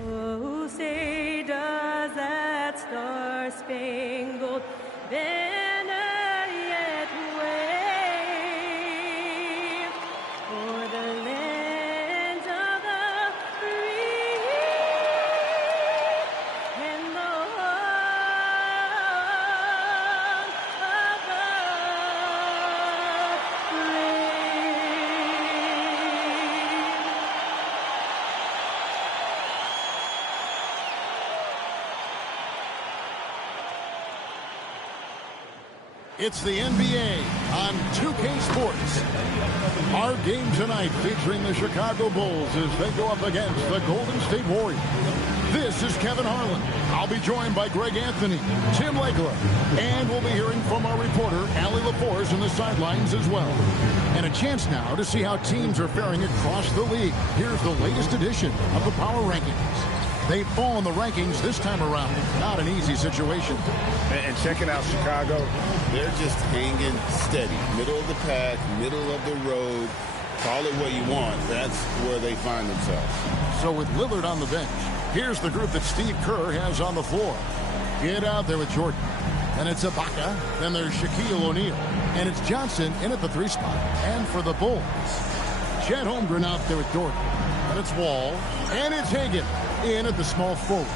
Oh, say does that star-spangled banner yet wave o'er the land of the free and the home of the It's the NBA on 2K Sports. Our game tonight featuring the Chicago Bulls as they go up against the Golden State Warriors. This is Kevin Harlan. I'll be joined by Greg Anthony, Tim Legler, and we'll be hearing from our reporter, Allie LaForce, in the sidelines as well. And a chance now to see how teams are faring across the league. Here's the latest edition of the Power Rankings. They fall in the rankings this time around. Not an easy situation. And checking out Chicago, they're just hanging steady. Middle of the pack, middle of the road. Call it what you want. That's where they find themselves. So with Lillard on the bench, here's the group that Steve Kerr has on the floor. Get out there with Jordan. Then it's Ibaka. Then there's Shaquille O'Neal. And it's Johnson in at the 3 spot. And for the Bulls, Chet Holmgren out there with Jordan. And it's Wall. And it's Hagan in at the small forward.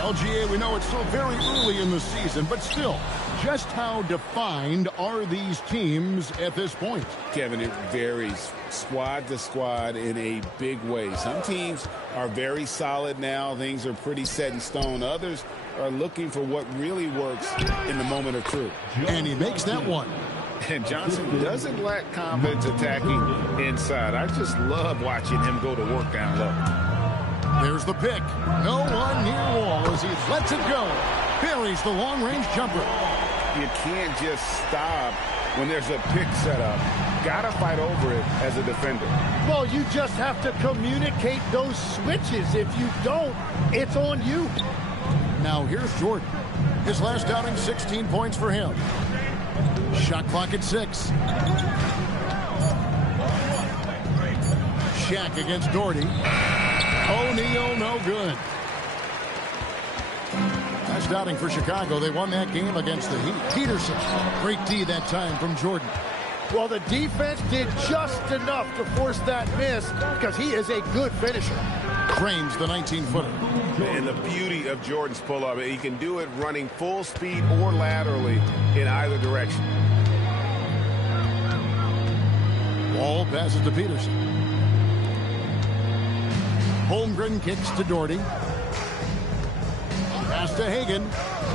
LGA, we know it's still very early in the season, but still, just how defined are these teams at this point? Kevin, it varies squad to squad in a big way. Some teams are very solid now. Things are pretty set in stone. Others are looking for what really works in the moment of truth. And he makes that one. And Johnson doesn't lack confidence attacking inside. I just love watching him go to work down low. There's the pick. No one near Wall as he lets it go. Buries the long-range jumper. You can't just stop when there's a pick set up. Got to fight over it as a defender. Well, you just have to communicate those switches. If you don't, it's on you. Now here's Jordan. His last outing, 16 points for him. Shot clock at 6. Shaq against Doherty. O'Neal, no good. Last outing for Chicago. They won that game against the Heat. Peterson, great D that time from Jordan. Well, the defense did just enough to force that miss because he is a good finisher. Frames the 19-footer. And the beauty of Jordan's pull-up, he can do it running full speed or laterally in either direction. Wall passes to Peterson. Holmgren kicks to Doherty. Pass to Hagan.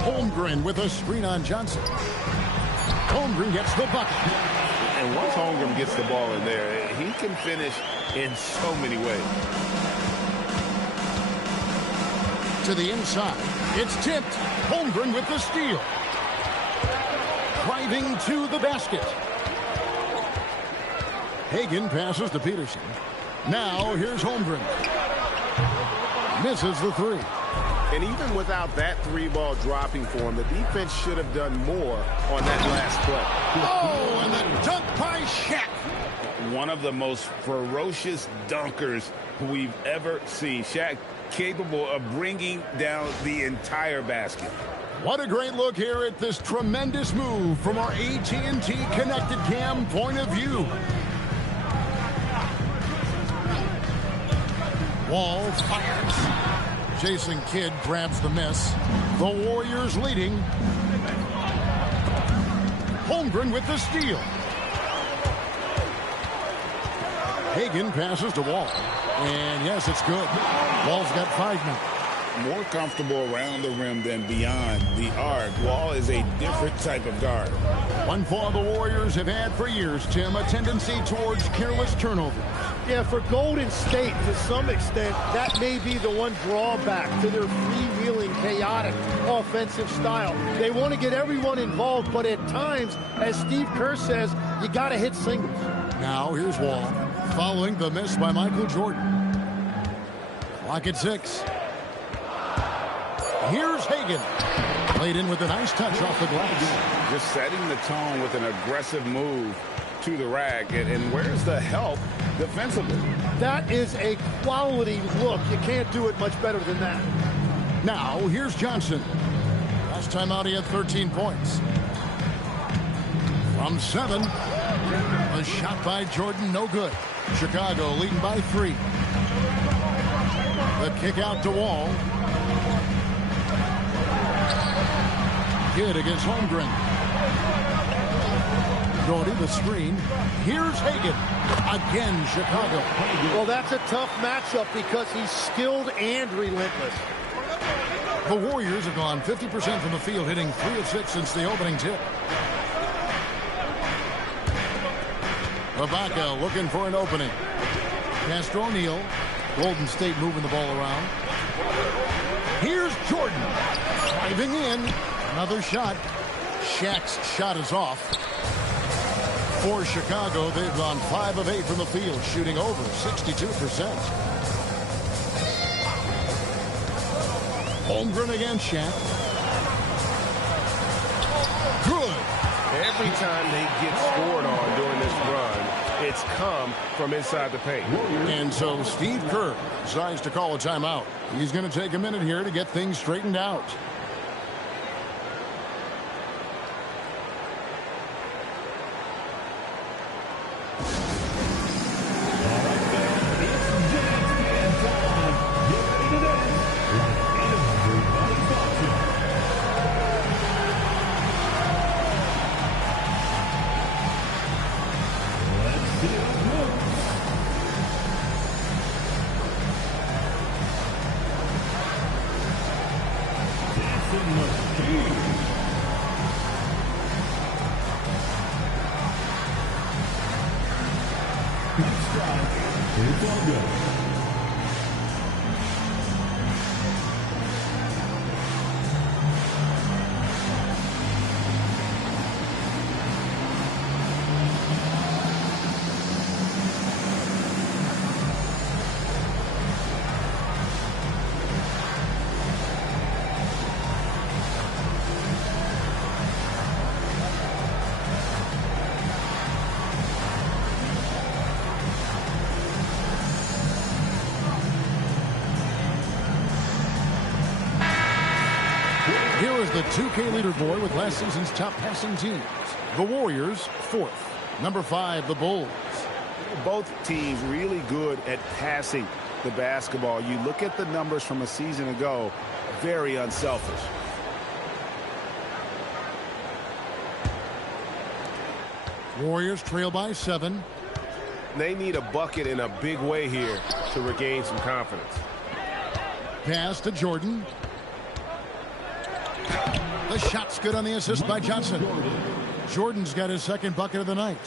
Holmgren with a screen on Johnson. Holmgren gets the bucket. And once Holmgren gets the ball in there, he can finish in so many ways. To the inside. It's tipped. Holmgren with the steal. Driving to the basket. Hagan passes to Peterson. Now here's Holmgren. Misses the 3. And even without that 3-ball dropping for him, the defense should have done more on that last play. Oh, and the dunk by Shaq. One of the most ferocious dunkers we've ever seen. Shaq capable of bringing down the entire basket. What a great look here at this tremendous move from our AT&T Connected Cam point of view. Wall fires. Jason Kidd grabs the miss. The Warriors leading. Holmgren with the steal. Hagan passes to Wall. And yes, it's good. Wall's got 5 now. More comfortable around the rim than beyond the arc. Wall is a different type of guard. One flaw the Warriors have had for years, Tim, a tendency towards careless turnovers. Yeah, for Golden State, to some extent, that may be the one drawback to their freewheeling, chaotic offensive style. They want to get everyone involved, but at times, as Steve Kerr says, you got to hit singles. Now here's Wall, following the miss by Michael Jordan. Clock at 6. Here's Hagan. Played in with a nice touch off the glass. Just setting the tone with an aggressive move to the rack. And where's the help defensively? That is a quality look. You can't do it much better than that. Now, here's Johnson. Last time out, he had 13 points. From 7. A shot by Jordan, no good. Chicago leading by 3. The kick out to Wall. Kidd against Holmgren. Doherty the screen. Here's Hagan. Again, Chicago. Well, that's a tough matchup because he's skilled and relentless. The Warriors have gone 50% from the field, hitting 3 of 6 since the opening tip. Ibaka looking for an opening. Castro O'Neal. Golden State moving the ball around. Here's Jordan. Driving in. Another shot. Shaq's shot is off. For Chicago, they've gone 5 of 8 from the field, shooting over 62%. Holmgren against Shaq. Good. Every time they get scored on during this run, it's come from inside the paint. And so Steve Kerr decides to call a timeout. He's going to take a minute here to get things straightened out. Here is the 2K leaderboard with last season's top passing teams. The Warriors, 4th. Number 5, the Bulls. Both teams really good at passing the basketball. You look at the numbers from a season ago, very unselfish. Warriors trail by 7. They need a bucket in a big way here to regain some confidence. Pass to Jordan. The shot's good on the assist by Johnson. Jordan's got his second bucket of the night.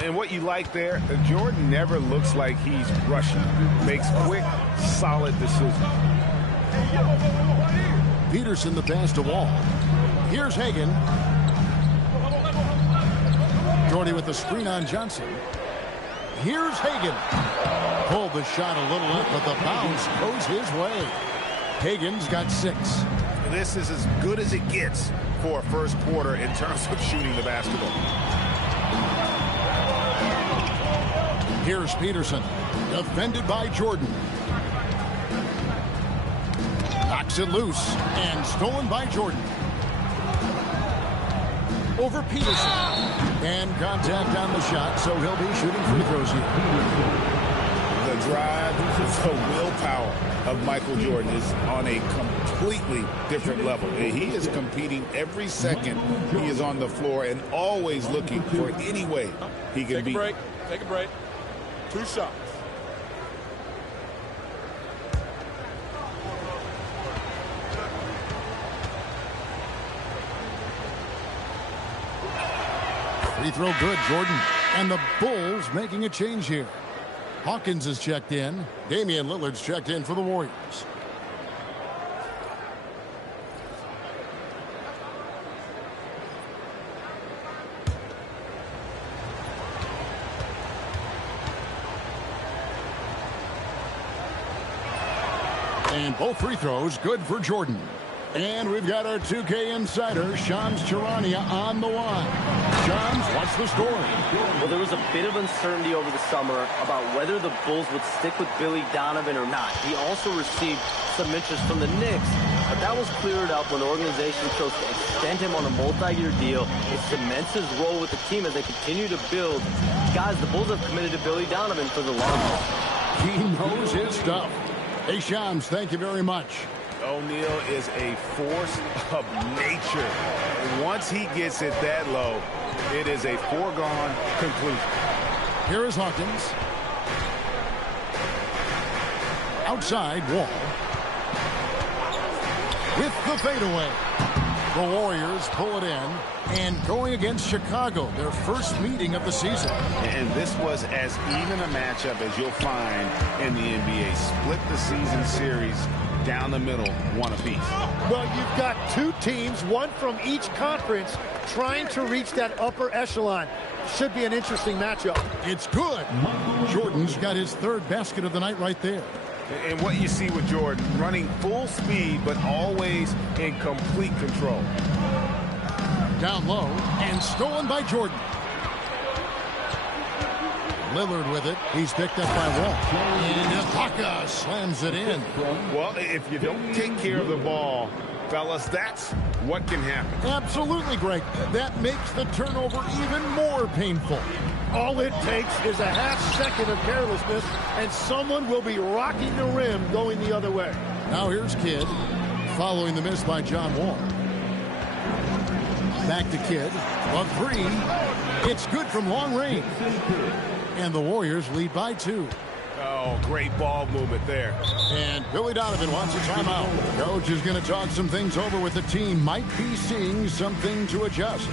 And what you like there, Jordan never looks like he's rushing. Makes quick, solid decisions. Peterson the pass to Wall. Here's Hagan. Doherty with the screen on Johnson. Here's Hagan. Pulled the shot a little up, but the bounce goes his way. Hagan's got 6. This is as good as it gets for a first quarter in terms of shooting the basketball. Here's Peterson. Defended by Jordan. Knocks it loose and stolen by Jordan. Over Peterson. And contact on the shot, so he'll be shooting free throws here. The drive, the willpower of Michael Jordan is on a completely different level. And he is competing every second he is on the floor and always looking for any way he can beat. Take a break. 2 shots. Free throw good, Jordan. And the Bulls making a change here. Hawkins is checked in. Damian Lillard's checked in for the Warriors. And both free throws good for Jordan. And we've got our 2K insider, Shams Charania, on the line. Shams, what's the story? Well, there was a bit of uncertainty over the summer about whether the Bulls would stick with Billy Donovan or not. He also received some interest from the Knicks, but that was cleared up when the organization chose to extend him on a multi-year deal. It cements his role with the team as they continue to build. Guys, the Bulls have committed to Billy Donovan for the long haul. He knows his stuff. Hey, Shams, thank you very much. O'Neal is a force of nature. Once he gets it that low, it is a foregone conclusion. Here is Hawkins. Outside, Wall. With the fadeaway. The Warriors pull it in. And going against Chicago, their first meeting of the season. And this was as even a matchup as you'll find in the NBA. Split the season series down the middle, one apiece. Well, you've got two teams, one from each conference, trying to reach that upper echelon. Should be an interesting matchup. It's good. Jordan's got his third basket of the night right there. And what you see with Jordan, running full speed, but always in complete control. Down low, and stolen by Jordan. Lillard with it. He's picked up by Wall. And Ibaka slams it in. Well, if you don't take care of the ball, fellas, that's what can happen. Absolutely, Greg. That makes the turnover even more painful. All it takes is a half second of carelessness, and someone will be rocking the rim going the other way. Now here's Kidd, following the miss by John Wall. Back to Kidd. A three. It's good from long range. And the Warriors lead by 2. Oh, great ball movement there. And Billy Donovan wants a timeout. Coach is going to talk some things over with the team. Might be seeing something to adjust.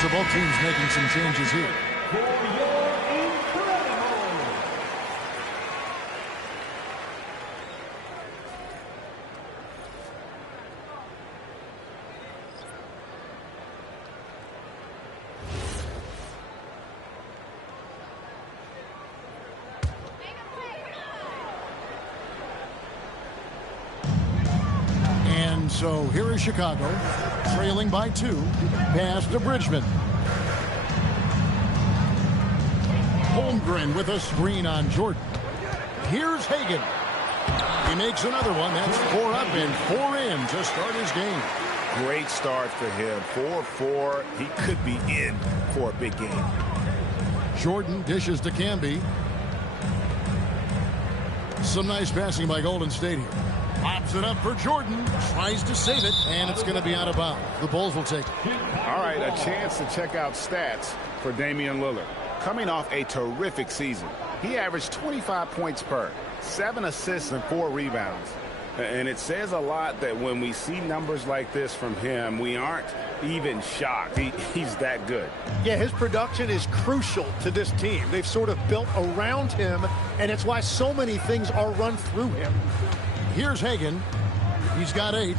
So both teams making some changes here. And so here is Chicago, trailing by 2, pass to Bridgman. Holmgren with a screen on Jordan. Here's Hagan. He makes another one. That's 4 up and 4 in to start his game. Great start for him. 4-4. He could be in for a big game. Jordan dishes to Camby. Some nice passing by Golden State here. Pops it up for Jordan. Tries to save it, and it's going to be out of bounds. The Bulls will take it. All right, a chance to check out stats for Damian Lillard. Coming off a terrific season, he averaged 25 points per, 7 assists and 4 rebounds. And it says a lot that when we see numbers like this from him, we aren't even shocked. He's that good. Yeah, his production is crucial to this team. They've sort of built around him, and it's why so many things are run through him. Here's Hagan. He's got 8.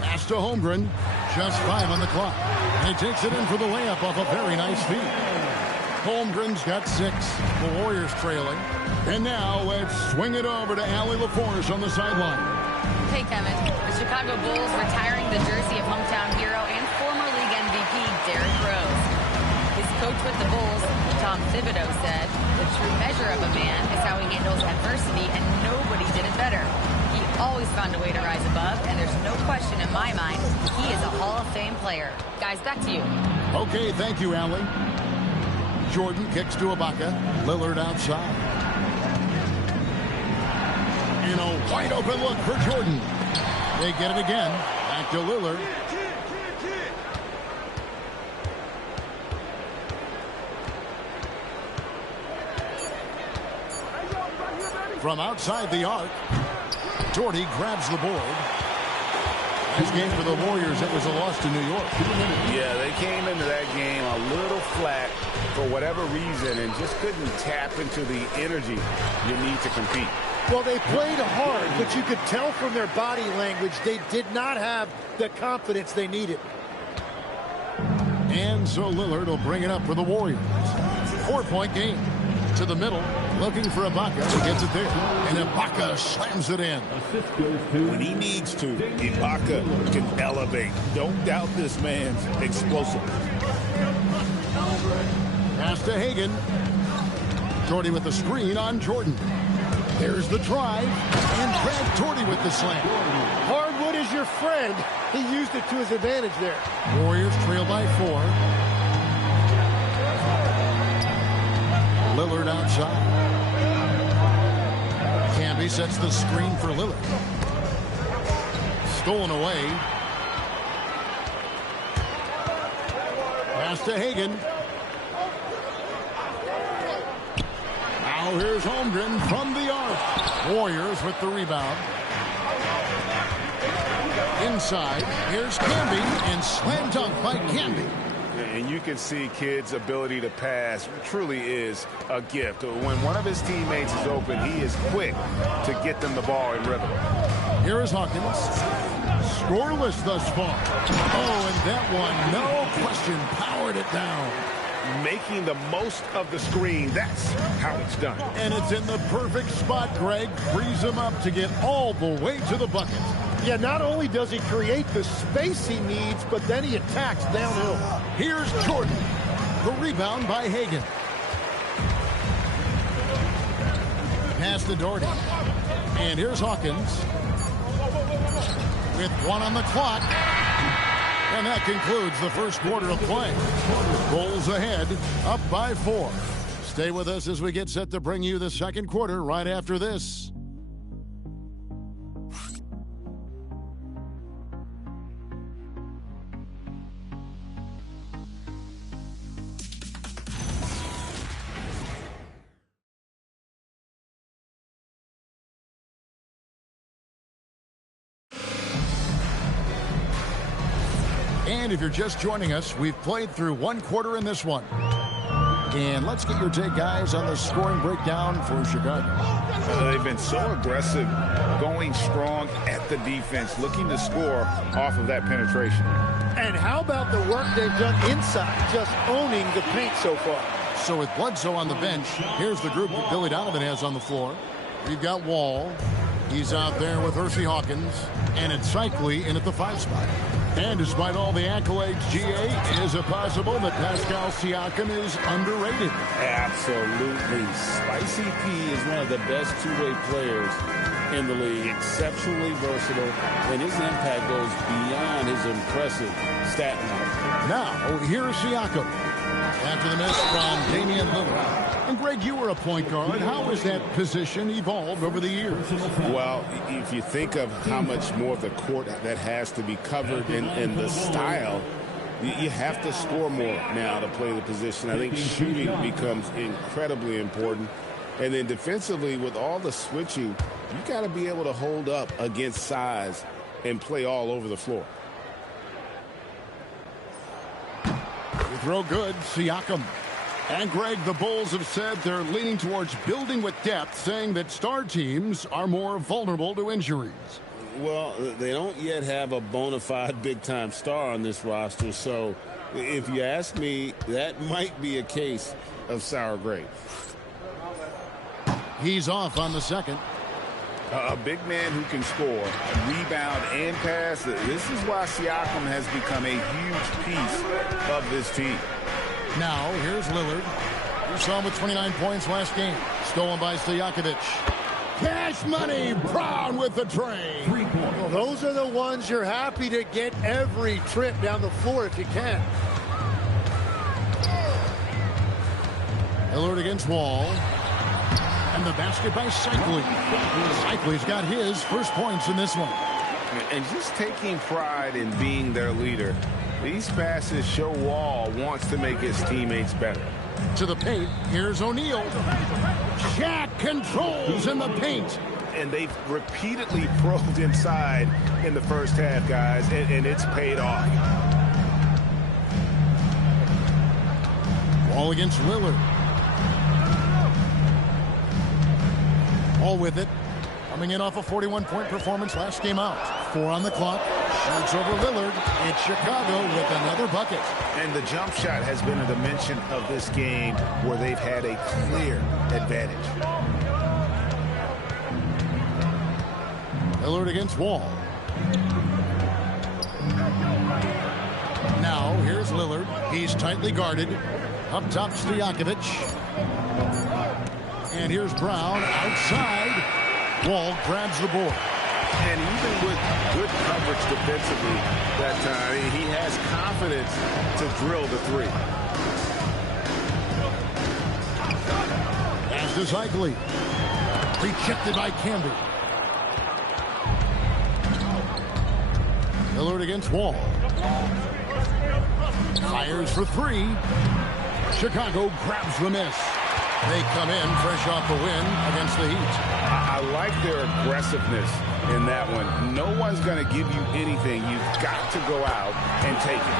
Pass to Holmgren. Just 5 on the clock. And he takes it in for the layup off a very nice feed. Holmgren's got 6. The Warriors trailing. And now let's swing it over to Allie LaForce on the sideline. Hey, Kevin. The Chicago Bulls retiring the jersey of hometown hero and former league MVP Derrick Rose. His coach with the Bulls, Tom Thibodeau, said, "The true measure of a man is how he handles adversity, and nobody did it better. He always found a way to rise above, and there's no question in my mind he is a Hall of Fame player." Guys, back to you. Okay, thank you, Allie. Jordan kicks to Ibaka. Lillard outside. And a wide open look for Jordan. They get it again. Back to Lillard. From outside the arc, Doherty grabs the board. Nice game for the Warriors. It was a loss to New York. Yeah, they came into that game a little flat for whatever reason and just couldn't tap into the energy you need to compete. Well, they played hard, but you could tell from their body language they did not have the confidence they needed. And so Lillard will bring it up for the Warriors. 4-point game. To the middle, looking for Ibaka. He gets it there. And Ibaka slams it in. When he needs to, Ibaka can elevate. Don't doubt this man's explosive. Pass to Hagan. Doherty with the screen on Jordan. There's the drive. And Brad Doherty with the slam. Hardwood is your friend. He used it to his advantage there. Warriors trail by 4. Lillard outside. Camby sets the screen for Lillard. Stolen away. Pass to Hagan. Now here's Holmgren from the arc. Warriors with the rebound. Inside, here's Camby, and slam dunk by Camby. And you can see kids' ability to pass truly is a gift. When one of his teammates is open, he is quick to get them the ball in rhythm. Here is Hawkins. Scoreless thus far. Oh, and that one, no question, powered it down. Making the most of the screen, that's how it's done. And it's in the perfect spot, Greg. Frees him up to get all the way to the bucket. Yeah, not only does he create the space he needs, but then he attacks downhill. Here's Jordan. The rebound by Hagan. Pass to Doherty. And here's Hawkins. With 1 on the clock. And that concludes the first quarter of play. Bulls ahead, up by 4. Stay with us as we get set to bring you the second quarter right after this. And if you're just joining us, we've played through 1 quarter in this one. And let's get your take, guys, on the scoring breakdown for Chicago. They've been so aggressive, going strong at the defense, looking to score off of that penetration. And how about the work they've done inside, just owning the paint so far? So with Bledsoe on the bench, here's the group that Billy Donovan has on the floor. We've got Wall. He's out there with Hersey Hawkins. And it's Cycli in at the 5 spot. And despite all the accolades, GA, is it possible that Pascal Siakam is underrated? Absolutely. Spicy P is one of the best two-way players in the league. Exceptionally versatile, and his impact goes beyond his impressive stat line. Now, here's Siakam. After the miss from Damian Lillard. And Greg, you were a point guard. How has that position evolved over the years? Well, if you think of how much more of the court that has to be covered in the style, you have to score more now to play the position. I think shooting becomes incredibly important. And then defensively, with all the switching, you got to be able to hold up against size and play all over the floor. The throw good, Siakam. And Greg, the Bulls have said they're leaning towards building with depth, saying that star teams are more vulnerable to injuries. Well, they don't yet have a bona fide big-time star on this roster, so if you ask me, that might be a case of sour grape. He's off on the second. A big man who can score, rebound, and pass. This is why Siakam has become a huge piece of this team. Now, here's Lillard. We saw him with 29 points last game. Stolen by Stojakovic. Cash money. Brown with the tray. Well, those are the ones you're happy to get every trip down the floor if you can. Lillard against Wall. And the basket by Cycli. Cycli's got his first points in this one. And just taking pride in being their leader, these passes show Wall wants to make his teammates better. To the paint, here's O'Neal. Shaq controls in the paint. And they've repeatedly probed inside in the first half, guys, and it's paid off. Wall against Lillard. All with it. Coming in off a 41-point performance last game out. 4 on the clock. Shoots over Lillard. It's Chicago with another bucket. And the jump shot has been a dimension of this game where they've had a clear advantage. Lillard against Wall. Now, here's Lillard. He's tightly guarded. Up top, Stojakovic. And here's Brown outside. Wall grabs the board. And even with good coverage defensively that time, he has confidence to drill the three. Pass to Zeigley. Rejected by Camby. Lillard against Wall. Fires for 3. Chicago grabs the miss. They come in fresh off the win against the Heat. I like their aggressiveness in that one. No one's going to give you anything. You've got to go out and take it.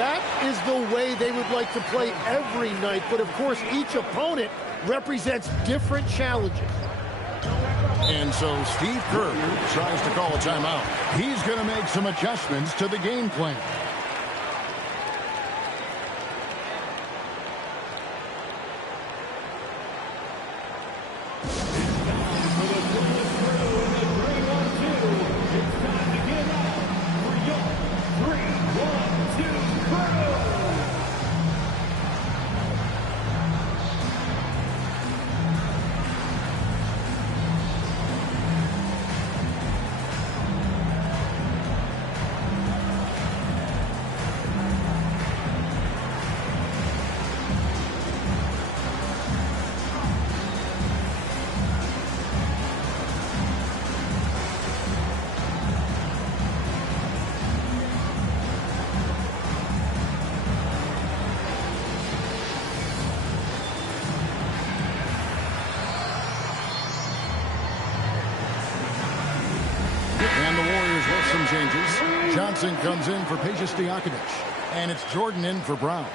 That is the way they would like to play every night. But, of course, each opponent represents different challenges. And so Steve Kerr tries to call a timeout. He's going to make some adjustments to the game plan. Changes. Johnson comes in for Stojakovic, and it's Jordan in for Brown.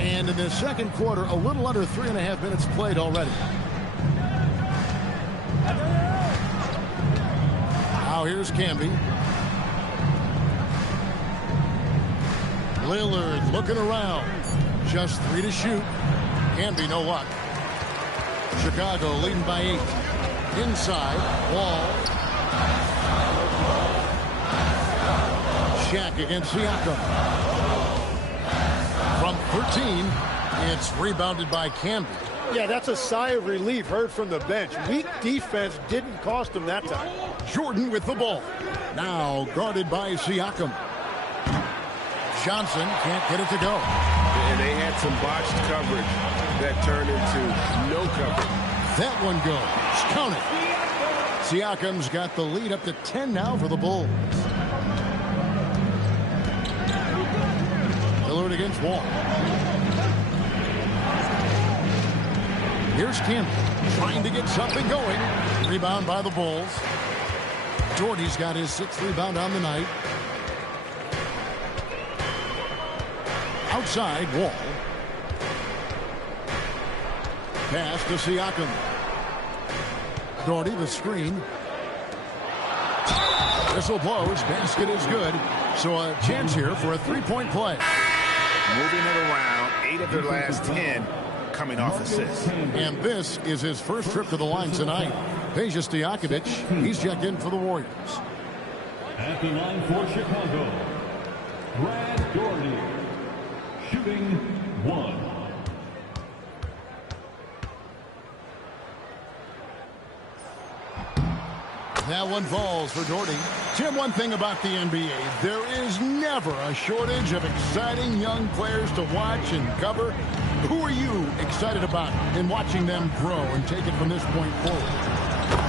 And in the second quarter, a little under 3.5 minutes played already. Now here's Camby. Lillard looking around. Just 3 to shoot. Camby no luck. Chicago leading by 8. Inside. Wall. Shaq against Siakam. From 13, it's rebounded by Camby. Yeah, that's a sigh of relief heard from the bench. Weak defense didn't cost them that time. Jordan with the ball. Now guarded by Siakam. Johnson can't get it to go. And they had some botched coverage that turned into no coverage. That one goes. Count it. Siakam's got the lead up to 10 now for the Bulls. Lillard against Wall. Here's Camby trying to get something going. Rebound by the Bulls. Doherty's got his 6th rebound on the night. Outside, Wall. Pass to Siakam. Doherty the screen. Whistle blows. Basket is good. So a chance here for a 3-point play. Moving it around. 8 of their last 10 coming off assists. And this is his first trip to the line tonight. Stojakovic, he's checked in for the Warriors. At the line for Chicago, Brad Doherty, shooting 1. That one falls for Doherty. Tim, one thing about the NBA, there is never a shortage of exciting young players to watch and cover. Who are you excited about in watching them grow and take it from this point forward?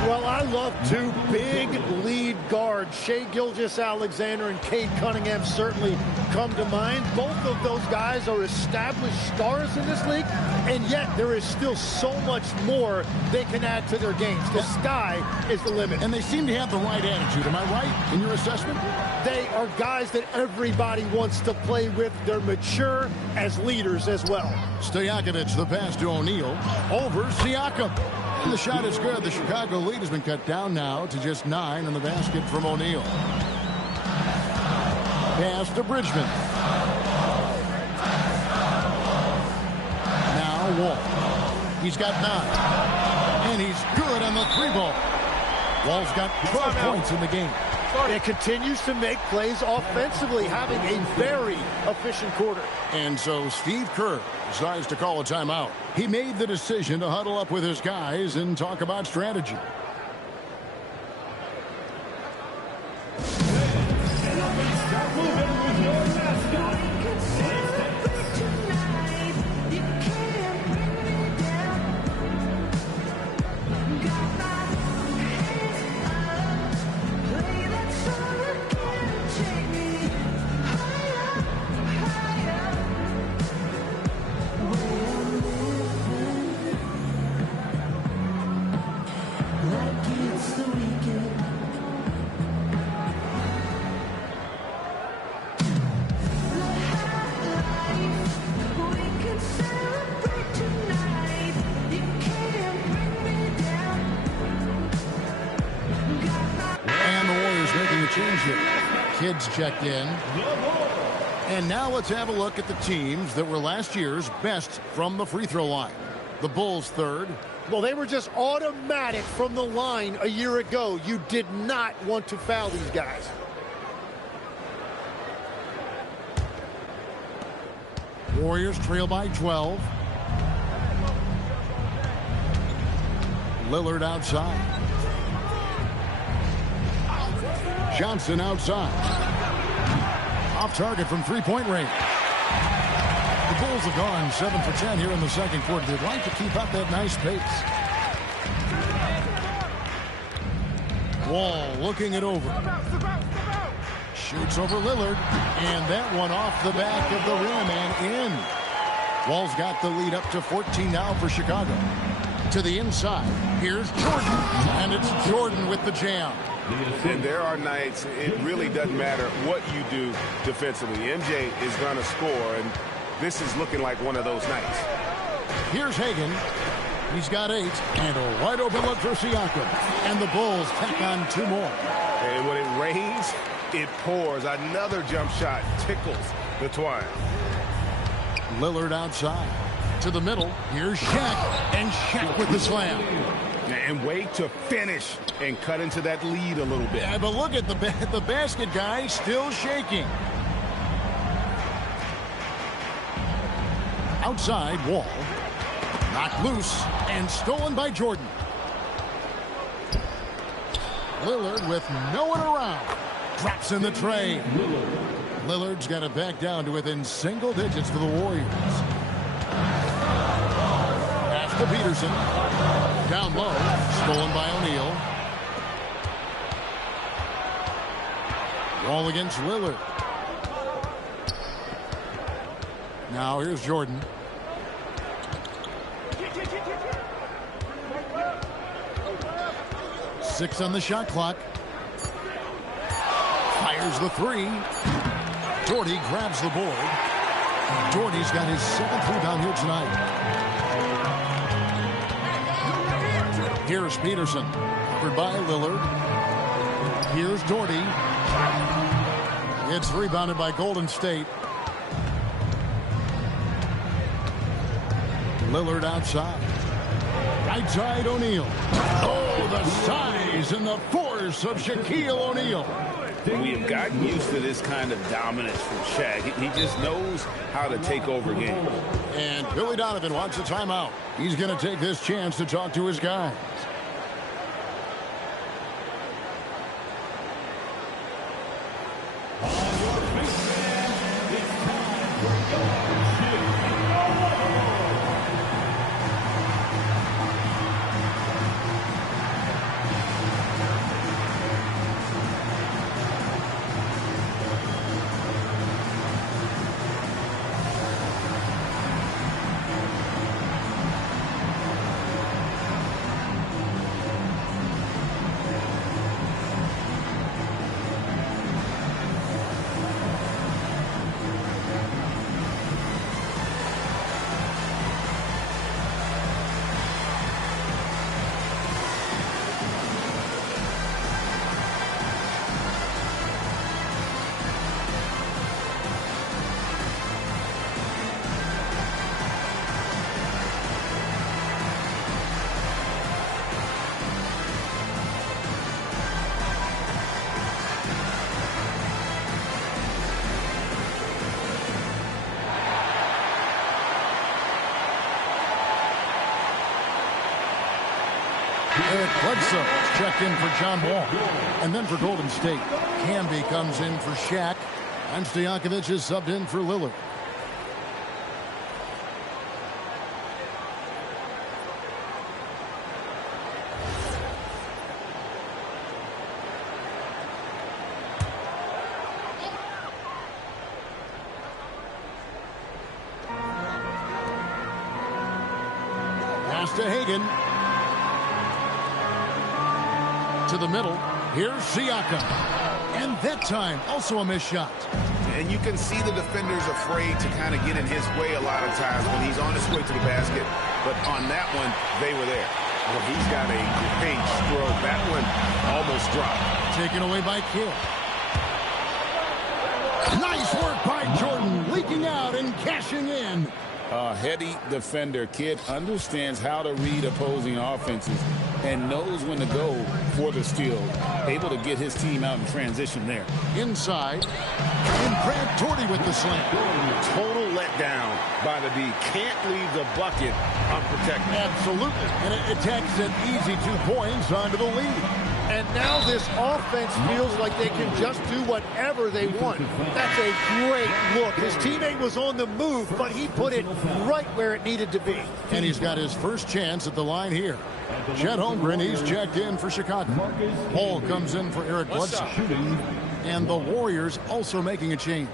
Well, I love two big lead guards. Shai Gilgeous-Alexander and Cade Cunningham certainly come to mind. Both of those guys are established stars in this league, and yet there is still so much more they can add to their games. The sky is the limit. And they seem to have the right attitude. Am I right in your assessment? They are guys that everybody wants to play with. They're mature as leaders as well. Stojakovic, the pass to O'Neal. Over Siakam. And the shot is good. The Chicago lead has been cut down now to just 9 on the basket from O'Neal. Pass to Bridgman. Now Wall. He's got 9. And he's good on the 3-ball. Wall's got 12 points in the game. It continues to make plays offensively, having a very efficient quarter. And so Steve Kerr decides to call a timeout. He made the decision to huddle up with his guys and talk about strategy. Kids checked in. And now let's have a look at the teams that were last year's best from the free throw line. The Bulls third. Well, they were just automatic from the line a year ago. You did not want to foul these guys. Warriors trail by 12. Lillard outside. Johnson outside. Off target from three-point range. The Bulls have gone 7 for 10 here in the second quarter. They'd like to keep up that nice pace. Wall looking it over. Shoots over Lillard. And that one off the back of the rim and in. Wall's got the lead up to 14 now for Chicago. To the inside. Here's Jordan. And it's Jordan with the jam. And there are nights it really doesn't matter what you do defensively. MJ is going to score, and this is looking like one of those nights. Here's Hagan. He's got 8. And a wide open look for Siakam. And the Bulls tack on 2 more. And when it rains, it pours. Another jump shot tickles the twine. Lillard outside. To the middle. Here's Shaq. And Shaq with the slam. And wait to finish and cut into that lead a little bit. Yeah, but look at the basket guy still shaking. Outside, Wall. Knocked loose and stolen by Jordan. Lillard with no one around. Drops in the tray. Lillard's got it back down to within single digits for the Warriors. Pass to Peterson. Down low. Stolen by O'Neal. Wall against Lillard. Now here's Jordan. Six on the shot clock. Fires the 3. Doherty grabs the board. Doherty's got his 7th rebound here tonight. Here's Peterson. Covered by Lillard. Here's Doherty. It's rebounded by Golden State. Lillard outside. Right side, O'Neal. Oh, the size and the force of Shaquille O'Neal. We have gotten used to this kind of dominance from Shaq. He just knows how to take over games. And Billy Donovan wants a timeout. He's going to take this chance to talk to his guys. Eric Bledsoe checked in for John Wall. And then for Golden State, Camby comes in for Shaq. And Stojakovic is subbed in for Lillard. Pass to Hagan. To the middle. Here's Siakam. And that time, also a missed shot. And you can see the defenders afraid to kind of get in his way a lot of times when he's on his way to the basket. But on that one, they were there. Well, he's got a great stroke. That one almost dropped. Taken away by Kidd. Nice work by Jordan, leaking out and cashing in. A heady defender. Kidd understands how to read opposing offenses and knows when to go for the steal. Able to get his team out in transition there. Inside. And Brad Torrey with the slam. Total letdown by the D. Can't leave the bucket unprotected. Absolutely. And it takes an easy 2 points onto the lead. And now this offense feels like they can just do whatever they want. That's a great look. His teammate was on the move, but he put it right where it needed to be. And he's got his first chance at the line here. Chet Holmgren, he's checked in for Chicago. Paul comes in for Eric Bledsoe. And the Warriors also making a change.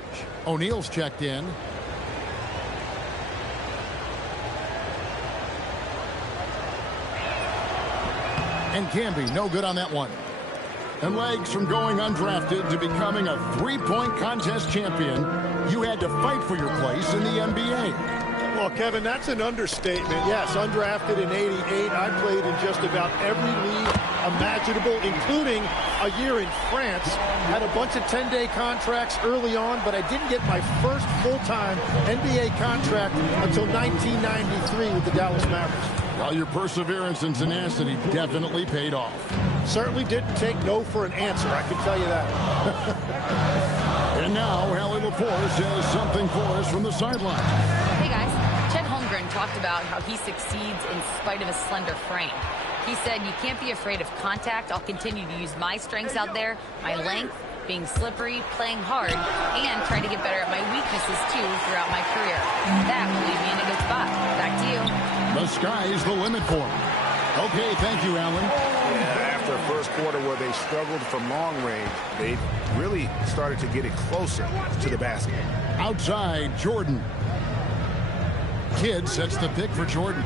O'Neal's checked in. And Camby, no good on that one. And legs from going undrafted to becoming a three-point contest champion, you had to fight for your place in the NBA. Well, Kevin, that's an understatement. Yes, undrafted in '88. I played in just about every league imaginable, including a year in France. Had a bunch of 10-day contracts early on, but I didn't get my first full-time NBA contract until 1993 with the Dallas Mavericks. Well, your perseverance and tenacity definitely paid off. Certainly didn't take no for an answer, I can tell you that. And now, Hallie LaForce has something for us from the sideline. Hey, guys. Chet Holmgren talked about how he succeeds in spite of a slender frame. He said, "You can't be afraid of contact. I'll continue to use my strengths out there, my length, being slippery, playing hard, and try to get better at my weaknesses, too, throughout my career. That will leave me in a good spot. Back to you." The sky's the limit for him. Okay, thank you, Allen. Yeah, after the first quarter where they struggled from long range, they really started to get it closer to the basket. Outside, Jordan. Kidd sets the pick for Jordan.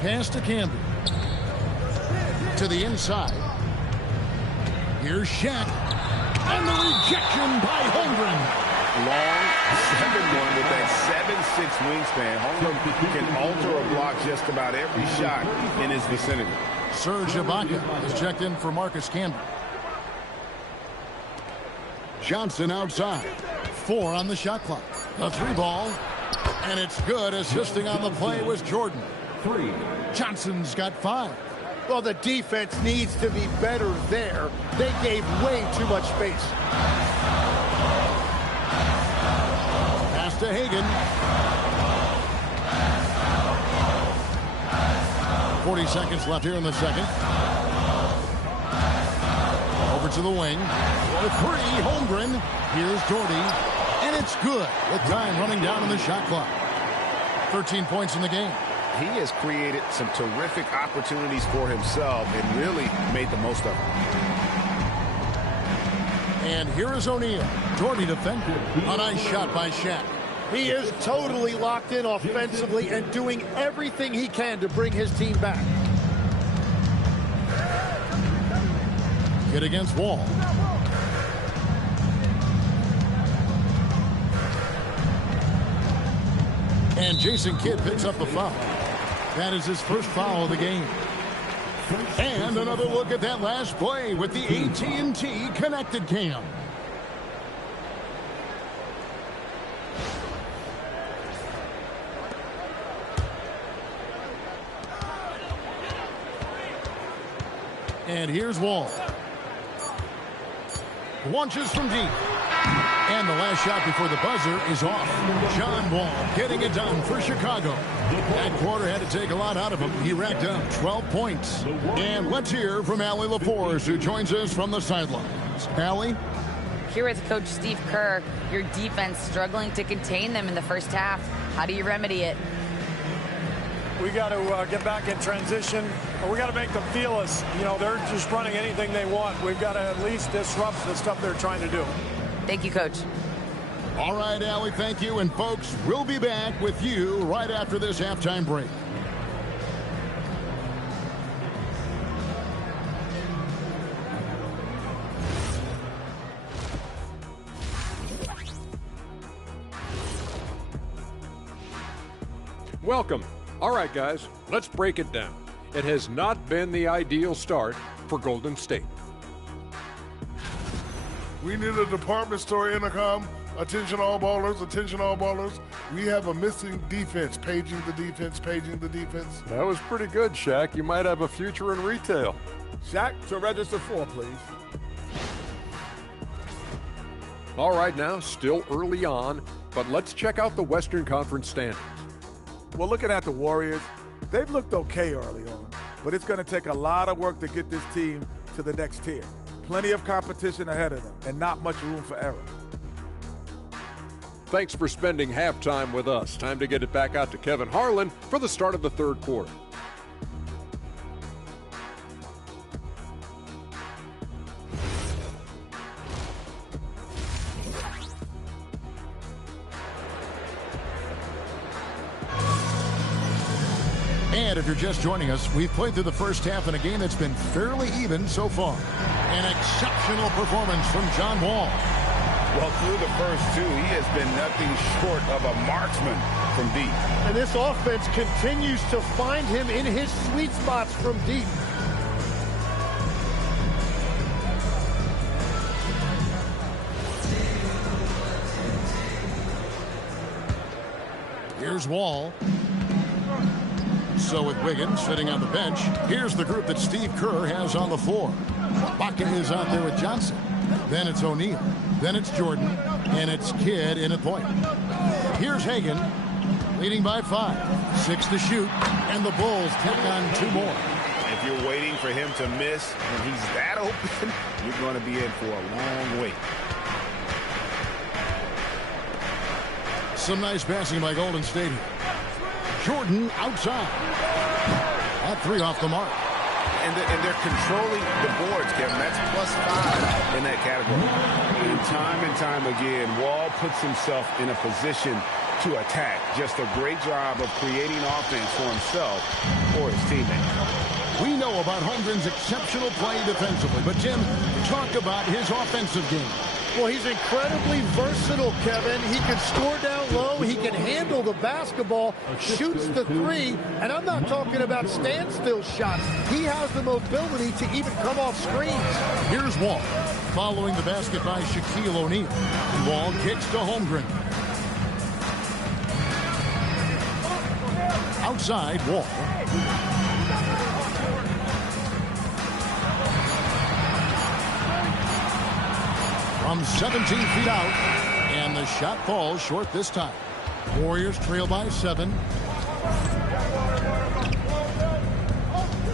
Pass to Camby. To the inside. Here's Shaq. And the rejection by Holmgren. Long 7-1 with that 7'6" wingspan. Holmgren can alter a block just about every shot in his vicinity. Serge Ibaka is checked in for Marcus Camby. Johnson outside. 4 on the shot clock. A 3 ball. And it's good. Assisting on the play was Jordan. 3. Johnson's got 5. Well, the defense needs to be better there. They gave way too much space. Pass to Hagan. 40 seconds left here in the second. Over to the wing. For 3, Holmgren. Here's Doherty. And it's good with time running down on the shot clock. 13 points in the game. He has created some terrific opportunities for himself and really made the most of them. And here is O'Neal. Doherty defended. A nice shot by Shaq. He is totally locked in offensively and doing everything he can to bring his team back. Kidd against Wall. And Jason Kidd picks up the foul. That is his first foul of the game. And another look at that last play with the AT&T connected cam. And here's Wall. Launches from deep. And the last shot before the buzzer is off. John Wall getting it done for Chicago. That quarter had to take a lot out of him. He racked up 12 points. And let's hear from Allie LaForce, who joins us from the sidelines. Allie? Here with Coach Steve Kerr, your defense struggling to contain them in the first half. How do you remedy it? We got to get back in transition. We got to make them feel us. You know, they're just running anything they want. We've got to at least disrupt the stuff they're trying to do. Thank you, Coach. All right, Allie, thank you. And, folks, we'll be back with you right after this halftime break. Welcome. All right, guys, let's break it down. It has not been the ideal start for Golden State. We need a department store intercom. Attention all ballers, attention all ballers. We have a missing defense. Paging the defense, paging the defense. That was pretty good, Shaq. You might have a future in retail. Shaq, to register 4, please. All right, now, still early on, but let's check out the Western Conference standings. Well, looking at the Warriors, they've looked okay early on, but it's going to take a lot of work to get this team to the next tier. Plenty of competition ahead of them and not much room for error. Thanks for spending halftime with us. Time to get it back out to Kevin Harlan for the start of the third quarter. And if you're just joining us, we've played through the first half in a game that's been fairly even so far. An exceptional performance from John Wall. Well, through the first two, he has been nothing short of a marksman from deep. And this offense continues to find him in his sweet spots from deep. Here's Wall. So with Wiggins sitting on the bench, here's the group that Steve Kerr has on the floor. Baca is out there with Johnson. Then it's O'Neal. Then it's Jordan. And it's Kidd in at point. Here's Hagan, leading by 5. 6 to shoot. And the Bulls take on 2 more. If you're waiting for him to miss when he's that open, you're going to be in for a long wait. Some nice passing by Golden State here. Jordan outside. That 3 off the mark. And they're controlling the boards, Kevin. That's +5 in that category. And time again, Wall puts himself in a position to attack. Just a great job of creating offense for himself or his teammates. We know about Holmgren's exceptional play defensively, but Tim, talk about his offensive game. Well, he's incredibly versatile, Kevin. He can score down low. He can handle the basketball, shoots the 3, and I'm not talking about standstill shots. He has the mobility to even come off screens. Here's Wall, following the basket by Shaquille O'Neal. Wall kicks to Holmgren. Outside, Wall. From 17 feet out, and the shot falls short this time. Warriors trail by 7.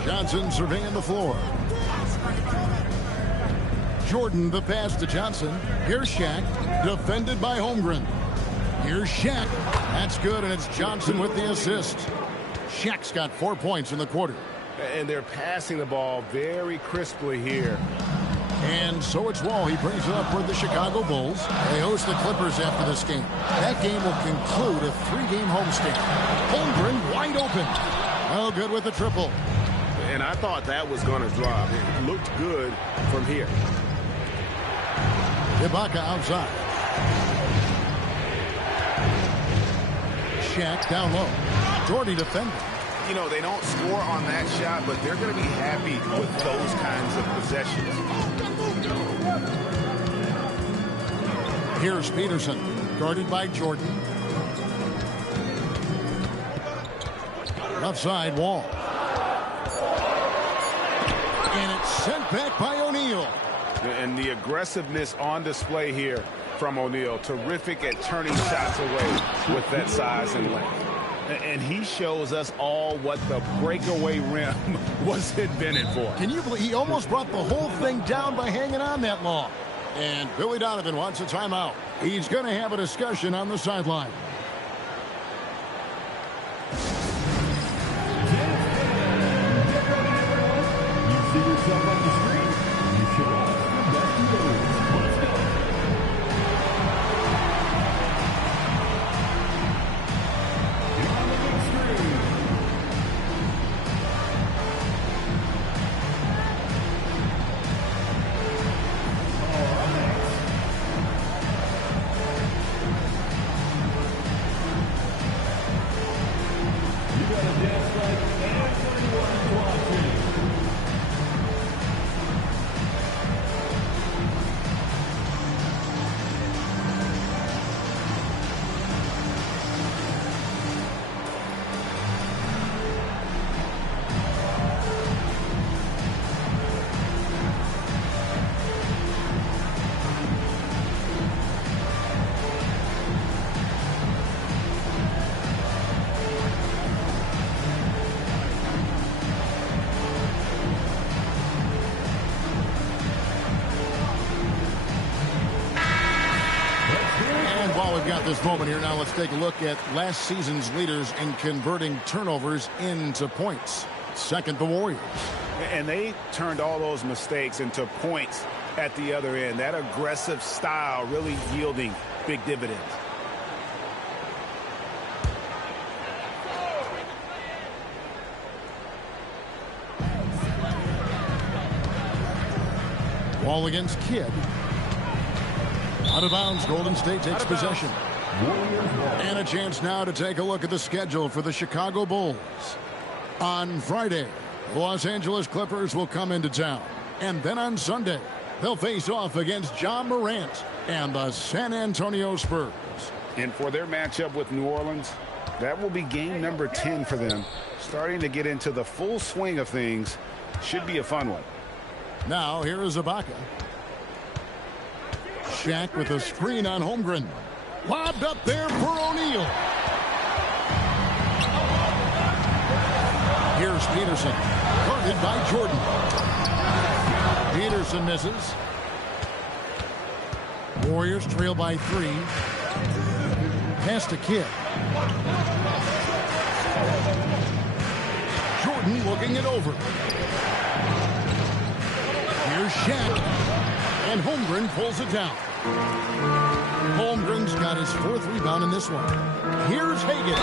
Johnson surveying the floor. Jordan the pass to Johnson. Here's Shaq, defended by Holmgren. Here's Shaq. That's good, and it's Johnson with the assist. Shaq's got 4 points in the quarter. And they're passing the ball very crisply here. And so it's Wall. He brings it up for the Chicago Bulls. They host the Clippers after this game. That game will conclude a 3-game homestand. Holmgren wide open. Oh, good with the triple. And I thought that was going to drop. It looked good from here. Ibaka outside. Shaq down low. Jordy defending. You know, they don't score on that shot, but they're going to be happy with those kinds of possessions. Here's Peterson, guarded by Jordan. Left side, Wall. And it's sent back by O'Neal. And the aggressiveness on display here from O'Neal. Terrific at turning shots away with that size and length. And he shows us all what the breakaway rim was invented for. Can you believe he almost brought the whole thing down by hanging on that long? And Billy Donovan wants a timeout. He's going to have a discussion on the sideline. You see yourself on the screen? You show up. Back to those. Let's go. On the big screen. All right. You gotta dance like everyone's watching. And while we've got this moment here, now let's take a look at last season's leaders in converting turnovers into points. Second, the Warriors. And they turned all those mistakes into points at the other end. That aggressive style really yielding big dividends. Ball against Kidd. Out of bounds, Golden State takes possession. And a chance now to take a look at the schedule for the Chicago Bulls. On Friday, the Los Angeles Clippers will come into town. And then on Sunday, they'll face off against Ja Morant and the San Antonio Spurs. And for their matchup with New Orleans, that will be game number 10 for them. Starting to get into the full swing of things. Should be a fun one. Now, here is Ibaka. Shaq with a screen on Holmgren. Lobbed up there for O'Neal. Here's Peterson. Guarded by Jordan. Peterson misses. Warriors trail by 3. Pass to Kidd. Jordan looking it over. Here's Shaq. And Holmgren pulls it down. Holmgren's got his 4th rebound in this one. Here's Hagan.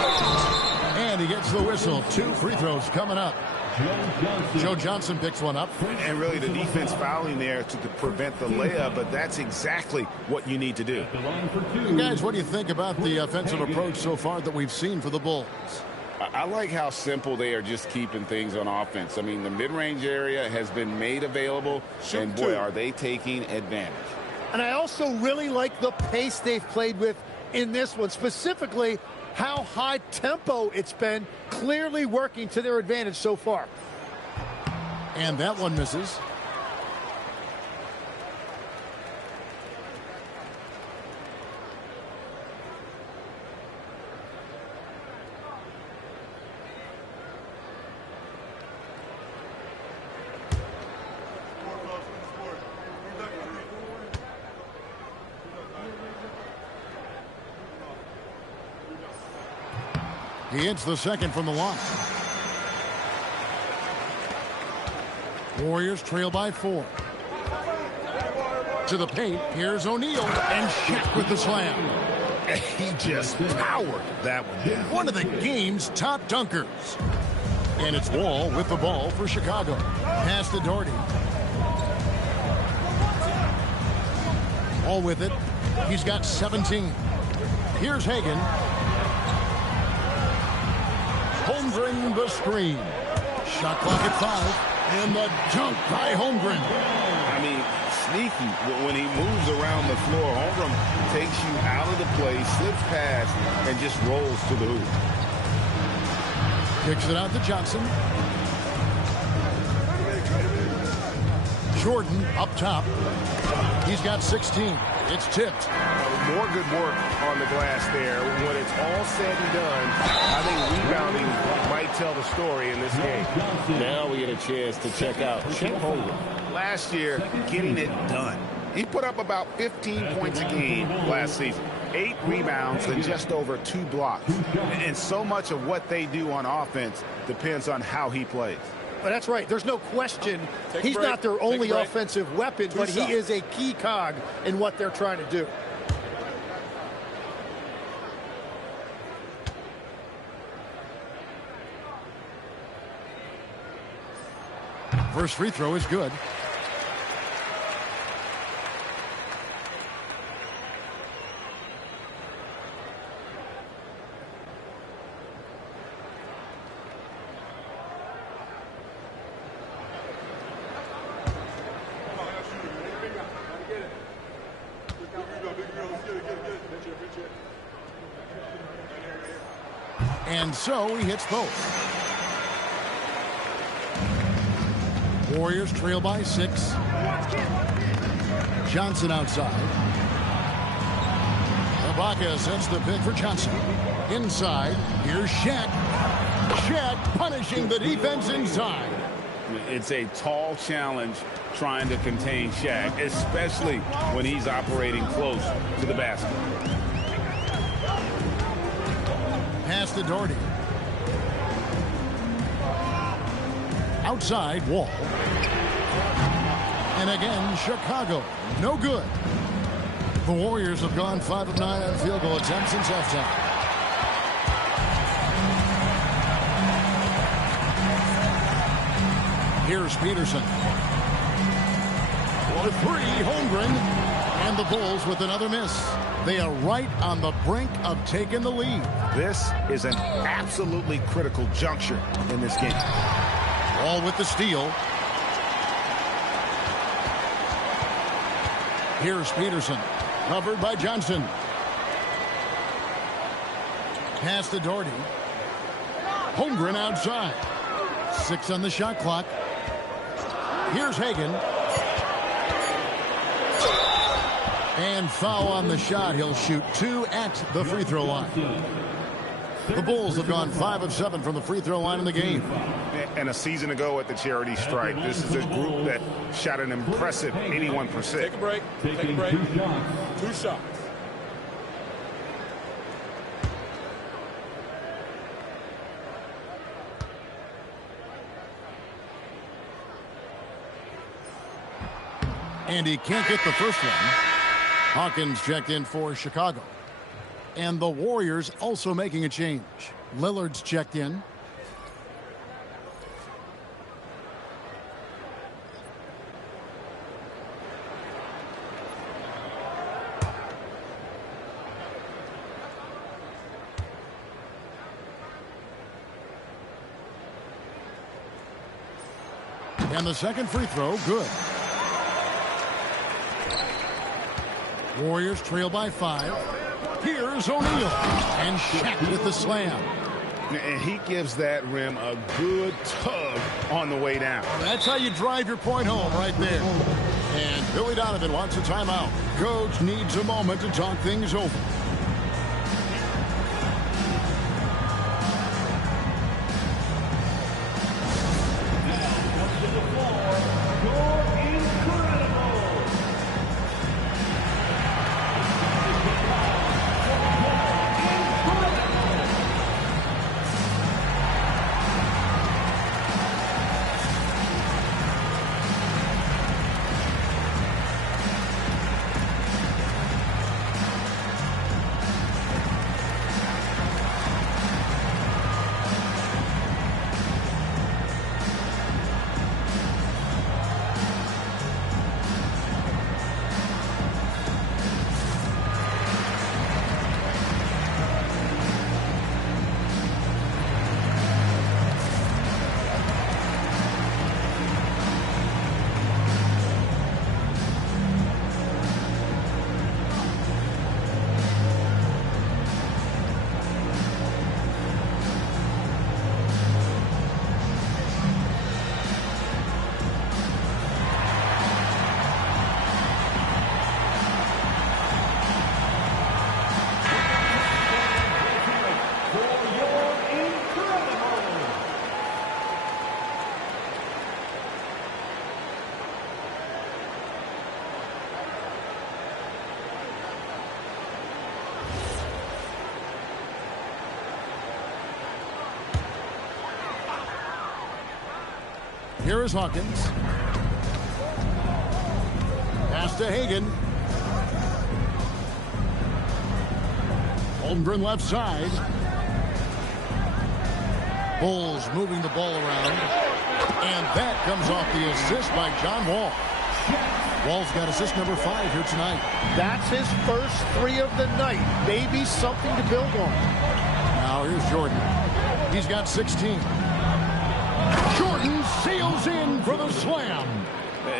And he gets the whistle. 2 free throws coming up. Joe Johnson picks one up. And really the defense fouling there to prevent the layup, but that's exactly what you need to do. Hey guys, what do you think about the offensive approach so far that we've seen for the Bulls? I like how simple they are just keeping things on offense. I mean, the mid-range area has been made available, and boy, are they taking advantage. And I also really like the pace they've played with in this one, specifically how high tempo it's been, clearly working to their advantage so far. And that one misses. He hits the second from the line. Warriors trail by 4. To the paint. Here's O'Neal. And Shaq with the slam. He just powered that one down. One of the game's top dunkers. And it's Wall with the ball for Chicago. Pass to Doherty. Wall with it. He's got 17. Here's Hagan. Holmgren the screen. Shot clock at 5. And the dunk by Holmgren. I mean, sneaky. When he moves around the floor, Holmgren takes you out of the play, slips past, and just rolls to the hoop. Kicks it out to Johnson. Jordan up top. He's got 16. It's tipped. more good work on the glass there. When it's all said and done, I think rebounding might tell the story in this game. Now we get a chance to check out Chet Holmgren. Last year, getting it done. He put up about 15 points a game last season. 8 rebounds and just over 2 blocks. And so much of what they do on offense depends on how he plays. But that's right. There's no question he's not their only offensive weapon, but he is a key cog in what they're trying to do. First free throw is good. And so he hits both. Warriors trail by 6. Johnson outside. Ibaka sends the pick for Johnson. Inside, here's Shaq. Shaq punishing the defense inside. It's a tall challenge trying to contain Shaq, especially when he's operating close to the basket. Pass to Doherty. Outside, Wall. And again, Chicago. No good. The Warriors have gone 5 of 9 on field goal attempts since halftime. Here's Peterson. For 3, Holmgren. And the Bulls with another miss. They are right on the brink of taking the lead. This is an absolutely critical juncture in this game. Wall with the steal. Here's Peterson. Covered by Johnson. Pass to Doherty. Holmgren outside. 6 on the shot clock. Here's Hagan. And foul on the shot. He'll shoot 2 at the free throw line. The Bulls have gone 5 of 7 from the free throw line in the game. And a season ago at the charity stripe, this is a group that shot an impressive 81%. Take a break. Take a break. 2 shots. And he can't get the first one. Hawkins checked in for Chicago. And the Warriors also making a change. Lillard's checked in. And the second free throw, good. Warriors trail by 5. Here's O'Neal. And Shaq with the slam. And he gives that rim a good tug on the way down. That's how you drive your point home right there. And Billy Donovan wants a timeout. Coach needs a moment to talk things over. Here is Hawkins. Pass to Hagan. Holmgren left side. Bulls moving the ball around. And that comes off the assist by John Wall. Wall's got assist number 5 here tonight. That's his first 3 of the night. Maybe something to build on. Now here's Jordan. He's got 16. Jordan sails in for the slam.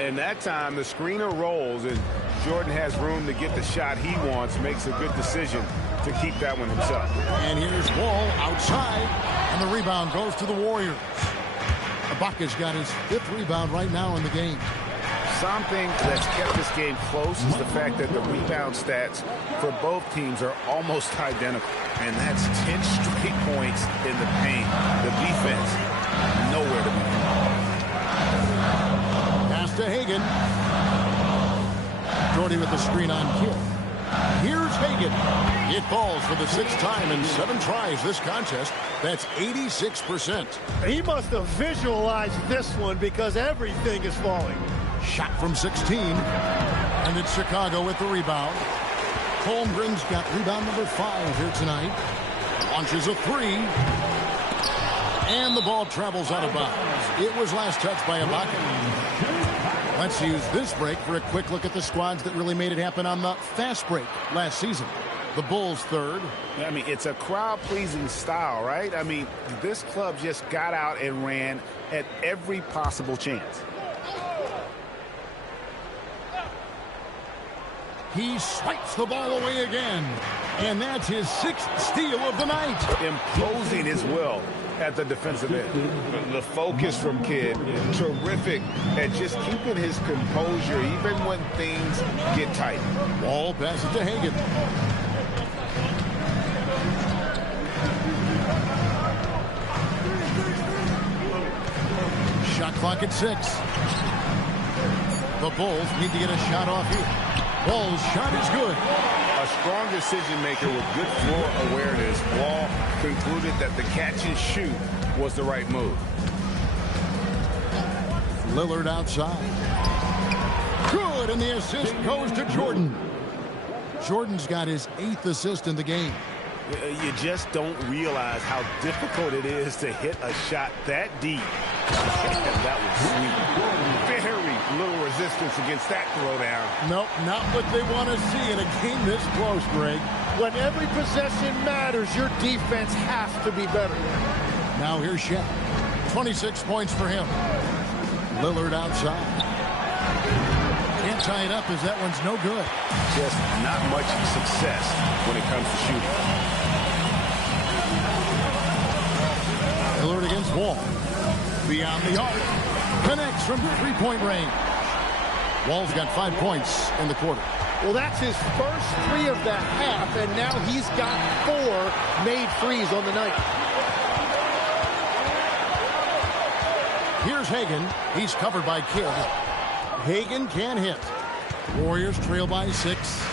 And that time the screener rolls and Jordan has room to get the shot he wants, makes a good decision to keep that one himself. And here's Wall outside, and the rebound goes to the Warriors. Ibaka's got his 5th rebound right now in the game. Something that's kept this game close is the fact that the rebound stats for both teams are almost identical. And that's 10 straight points in the paint. The defense, nowhere to be found. Pass to Hagan. Jordy with the screen on Kidd. Here's Hagan. It falls for the 6th time in 7 tries this contest. That's 86%. He must have visualized this one because everything is falling. Shot from 16. And it's Chicago with the rebound. Holmgren's got rebound number 5 here tonight. Launches a 3. And the ball travels out of bounds. It was last touched by Ibaka. Let's use this break for a quick look at the squads that really made it happen on the fast break last season. The Bulls 3rd. I mean, it's a crowd-pleasing style, right? I mean, this club just got out and ran at every possible chance. He swipes the ball away again. And that's his 6th steal of the night. Imposing as well at the defensive end. The focus from Kidd, terrific at just keeping his composure even when things get tight. Ball passes to Hagan. Shot clock at 6. The Bulls need to get a shot off here. Wall's shot is good. A strong decision maker with good floor awareness. Wall concluded that the catch and shoot was the right move. Lillard outside. Good, and the assist goes to Jordan. Jordan's got his 8th assist in the game. You just don't realize how difficult it is to hit a shot that deep. That was sweet. Very little resistance against that throwdown. Nope, not what they want to see in a game this close, Greg. When every possession matters, your defense has to be better. Now here's Shaq. 26 points for him. Lillard outside. Can't tie it up as that one's no good. Just not much success when it comes to shooting. Lillard against Wall. Beyond the arc. Connects from 3-point range. Wall's got 5 points in the quarter. Well, that's his first 3 of the half, and now he's got 4 made threes on the night. Here's Hagan. He's covered by Kidd. Hagan can hit. Warriors trail by 6.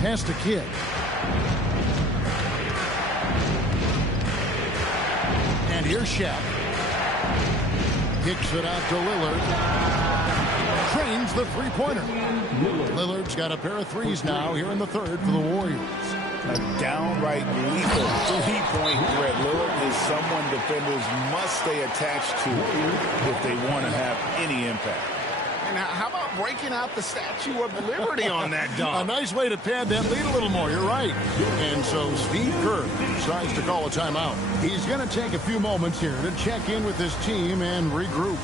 Pass to Kidd. And here's Shaq. Kicks it out to Lillard. Trains the 3-pointer. Lillard's got a pair of threes now here in the 3rd for the Warriors. A downright lethal 3-point threat. Lillard is someone defenders must stay attached to if they want to have any impact. And how about breaking out the Statue of Liberty on that dunk? A nice way to pad that lead a little more. You're right. And so Steve Kerr decides to call a timeout. He's going to take a few moments here to check in with his team and regroup.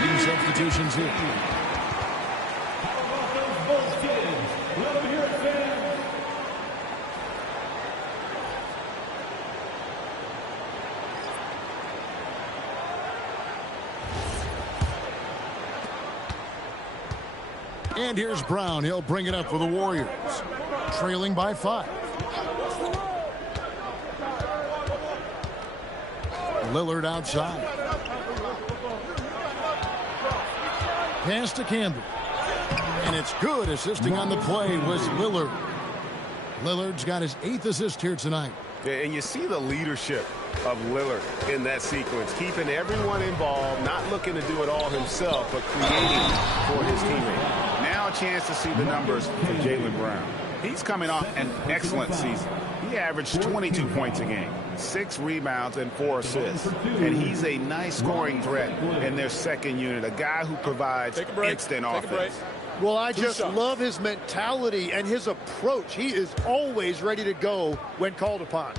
making substitutions here. And here's Brown. He'll bring it up for the Warriors. Trailing by 5. Lillard outside. Pass to Campbell. And it's good. Assisting on the play was Lillard. Lillard's got his 8th assist here tonight. Yeah, and you see the leadership of Lillard in that sequence, keeping everyone involved, not looking to do it all himself, but creating for his teammate. Now a chance to see the numbers from Jaylen Brown. He's coming off an excellent season. He averaged 22 points a game, 6 rebounds, and 4 assists. And he's a nice scoring threat in their second unit, a guy who provides instant offense. Well, I just love his mentality and his approach. He is always ready to go when called upon.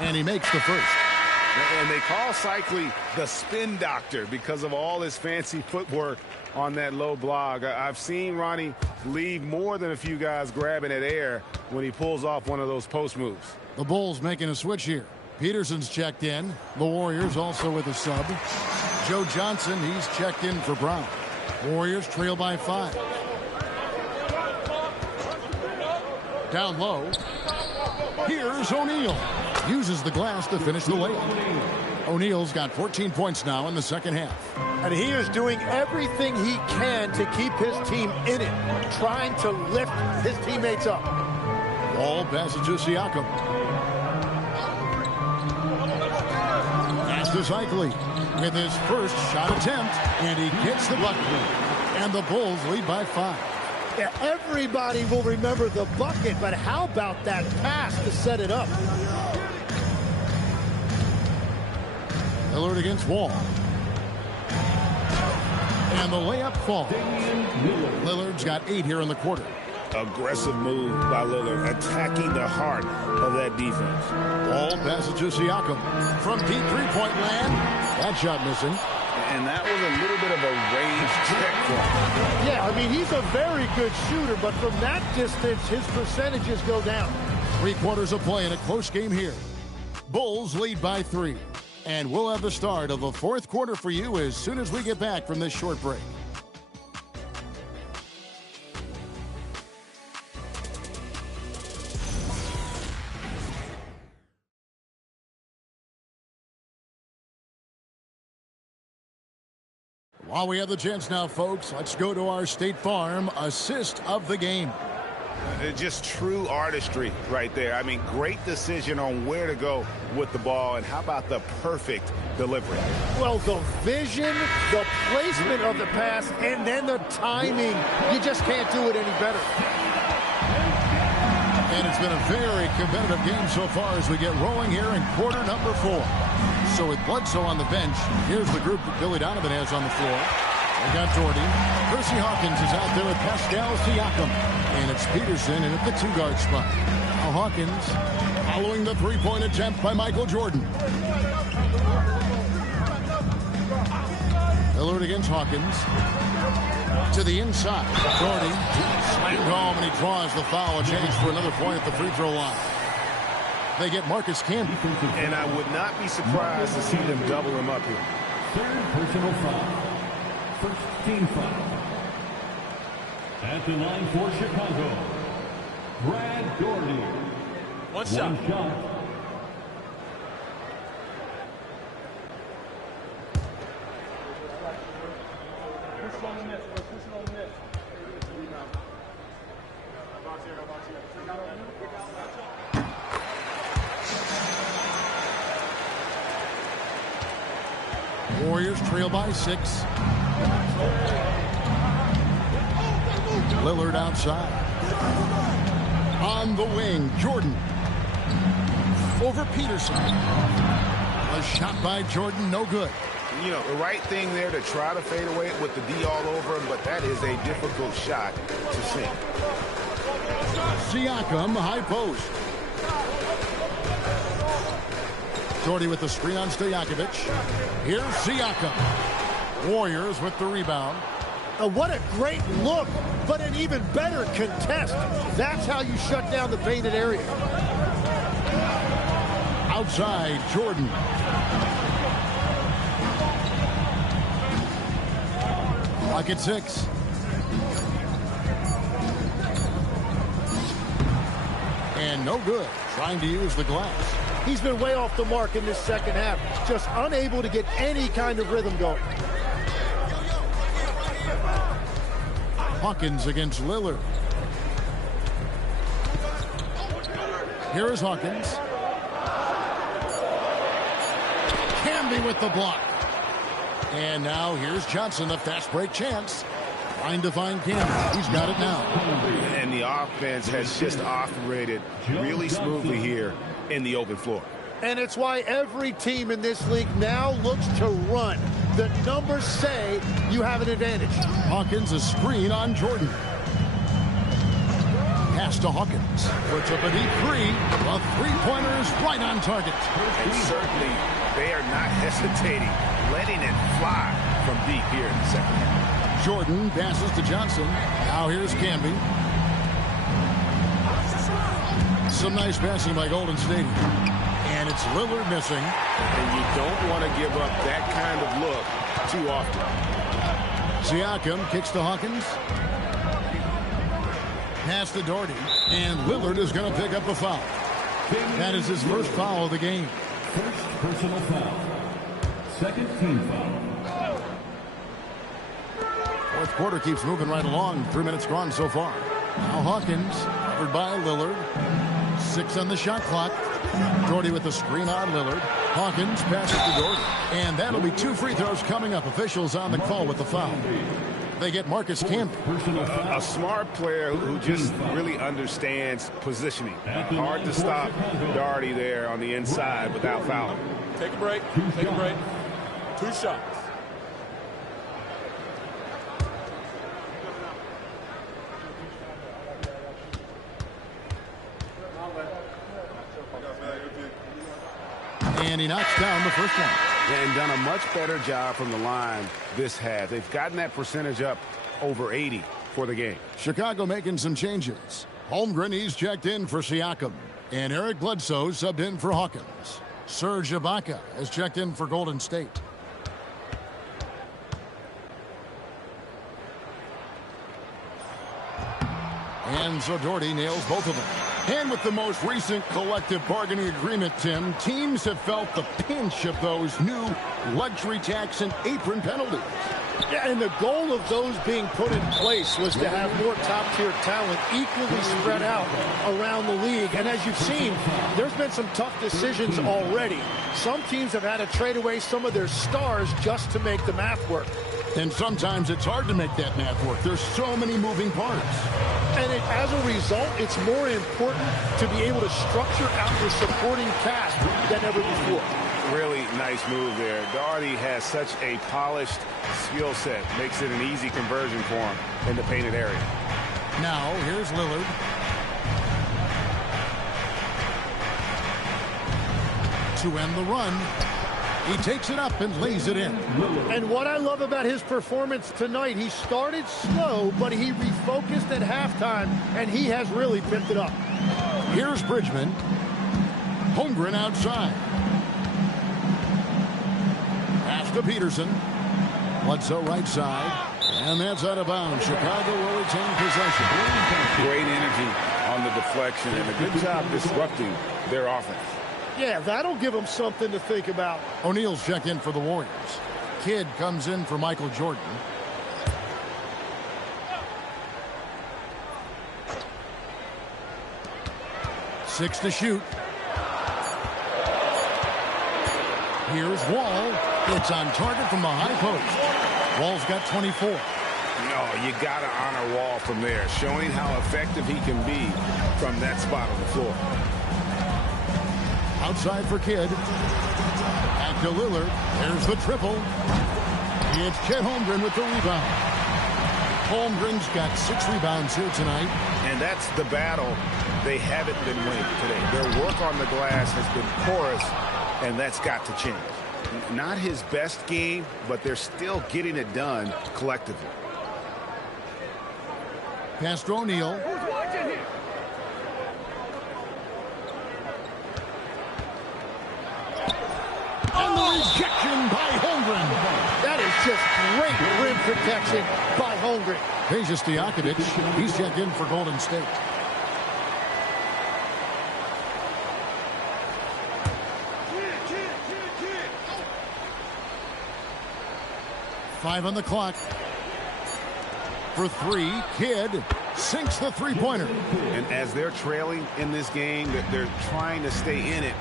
And he makes the first. And they call Cycli the spin doctor because of all his fancy footwork on that low block. I've seen Ronnie leave more than a few guys grabbing at air when he pulls off one of those post moves. The Bulls making a switch here. Peterson's checked in. The Warriors also with a sub. Joe Johnson, he's checked in for Brown. Warriors trail by 5. Down low. Here's O'Neal. Uses the glass to finish the layup. O'Neal's got 14 points now in the second half. And he is doing everything he can to keep his team in it, trying to lift his teammates up. Ball passes to Siakam. Pass to Cycli with his first shot attempt, and he gets the bucket. And the Bulls lead by 5. Yeah, everybody will remember the bucket, but how about that pass to set it up? Lillard against Wall. And the layup falls. Lillard's got 8 here in the quarter. Aggressive move by Lillard, attacking the heart of that defense. Ball passes to Siakam. From deep three-point land. That shot missing. And that was a little bit of a range check for him. Yeah, I mean, he's a very good shooter, but from that distance, his percentages go down. 3 quarters of play in a close game here. Bulls lead by 3. And we'll have the start of the 4th quarter for you as soon as we get back from this short break. While we have the chance now, folks, let's go to our State Farm assist of the game. Just true artistry right there. I mean, great decision on where to go with the ball, and how about the perfect delivery? Well, the vision, the placement of the pass, and then the timing. You just can't do it any better. And it's been a very competitive game so far as we get rolling here in quarter number 4. So with Bledsoe on the bench, here's the group that Billy Donovan has on the floor. We got Jordan. Percy Hawkins is out there with Pascal Siakam. And it's Peterson in at the 2-guard spot. Now Hawkins following the 3-point attempt by Michael Jordan. Lillard against Hawkins. To the inside. Jordan slammed home, and he draws the foul. A chance for another point at the free throw line. They get Marcus Camby. And I would not be surprised to see them double him up here. 3rd personal foul. First team foul. At the line for Chicago, Brad Daugherty. One shot. Warriors trail by 6. Lillard outside. On the wing, Jordan. Over Peterson. A shot by Jordan, no good. You know, the right thing there to try to fade away with the D all over him, but that is a difficult shot to sink. Siakam, high post. Doherty with the screen on Stojakovic. Here's Siakam. Warriors with the rebound. What a great look, but an even better contest. That's how you shut down the painted area. Outside, Jordan. Clock at 6. And no good. Trying to use the glass. He's been way off the mark in this second half. Just unable to get any kind of rhythm going. Hawkins against Lillard. Here is Hawkins. Camby with the block. And now here's Johnson, the fast break chance. Trying to find Camby. He's got it now. And the offense has just operated really smoothly here in the open floor. And it's why every team in this league now looks to run. The numbers say you have an advantage. Hawkins, a screen on Jordan. Pass to Hawkins. Puts up a deep three. The three-pointer is right on target. And certainly they are not hesitating, letting it fly from deep here in the second half. Jordan passes to Johnson. Now here's Camby. Some nice passing by Golden State. And it's Lillard missing. And you don't want to give up that kind of look too often. Siakam kicks to Hawkins. Pass to Doherty. And Lillard is going to pick up a foul. That is his first foul of the game. First personal foul. Second team foul. Fourth quarter keeps moving right along. 3 minutes gone so far. Now Hawkins, covered by Lillard. 6 on the shot clock. Doherty with the screen on Lillard. Hawkins passes to Doherty. And that'll be 2 free throws coming up. Officials on the call with the foul. They get Marcus Camby. A smart player who just really understands positioning. Hard to stop Doherty there on the inside without fouling. Take a break. Take a break. 2 shots. And he knocks down the first one. And done a much better job from the line this half. They've gotten that percentage up over 80 for the game. Chicago making some changes. Holmgren, he's checked in for Siakam. And Eric Bledsoe subbed in for Hawkins. Serge Ibaka has checked in for Golden State. And so Doherty nails both of them. And with the most recent collective bargaining agreement, Tim, teams have felt the pinch of those new luxury tax and apron penalties. Yeah, and the goal of those being put in place was to have more top-tier talent equally spread out around the league. And as you've seen, there's been some tough decisions already. Some teams have had to trade away some of their stars just to make the math work. And sometimes it's hard to make that math work. There's so many moving parts. And as a result, it's more important to be able to structure out your supporting cast than ever before. Really nice move there. Doherty has such a polished skill set. Makes it an easy conversion for him in the painted area. Now, here's Lillard. To end the run. He takes it up and lays it in. And what I love about his performance tonight, he started slow, but he refocused at halftime, and he has really picked it up. Here's Bridgman. Holmgren outside. Pass to Peterson. Bledsoe right side. And that's out of bounds. Chicago will retain possession. Great energy on the deflection and a good job disrupting their offense. Yeah, that'll give them something to think about. O'Neal's checked in for the Warriors. Kidd comes in for Michael Jordan. Six to shoot. Here's Wall. It's on target from the high post. Wall's got 24. No, you got to honor Wall from there, showing how effective he can be from that spot on the floor. Outside for Kidd. Back to Lillard. There's the triple. It's Chet Holmgren with the rebound. Holmgren's got 6 rebounds here tonight. And that's the battle they haven't been winning today. Their work on the glass has been porous, and that's got to change. Not his best game, but they're still getting it done collectively. Pass to O'Neal. And the rejection by Holmgren. That is just great rim protection by Holmgren. Peja Stojakovic, he's checked in for Golden State. Five on the clock. For 3, Kidd sinks the three-pointer. And as they're trailing in this game, they're trying to stay in it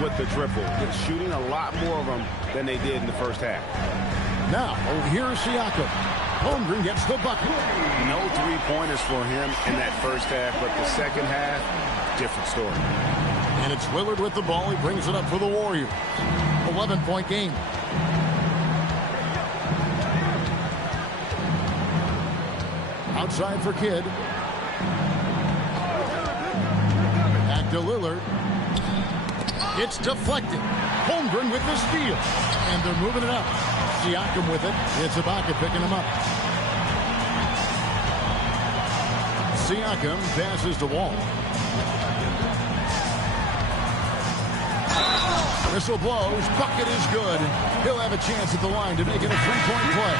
with the triple. They're shooting a lot more of them than they did in the first half. Now, here's Siakam. Holmgren gets the bucket. No three-pointers for him in that first half, but the second half, different story. And it's Lillard with the ball. He brings it up for the Warriors. 11-point game. Outside for Kidd. Back to Lillard. It's deflected. Holmgren with the steal. And they're moving it up. Siakam with it. It's Ibaka picking him up. Siakam passes to Wall. Whistle blows. Bucket is good. He'll have a chance at the line to make it a 3-point play.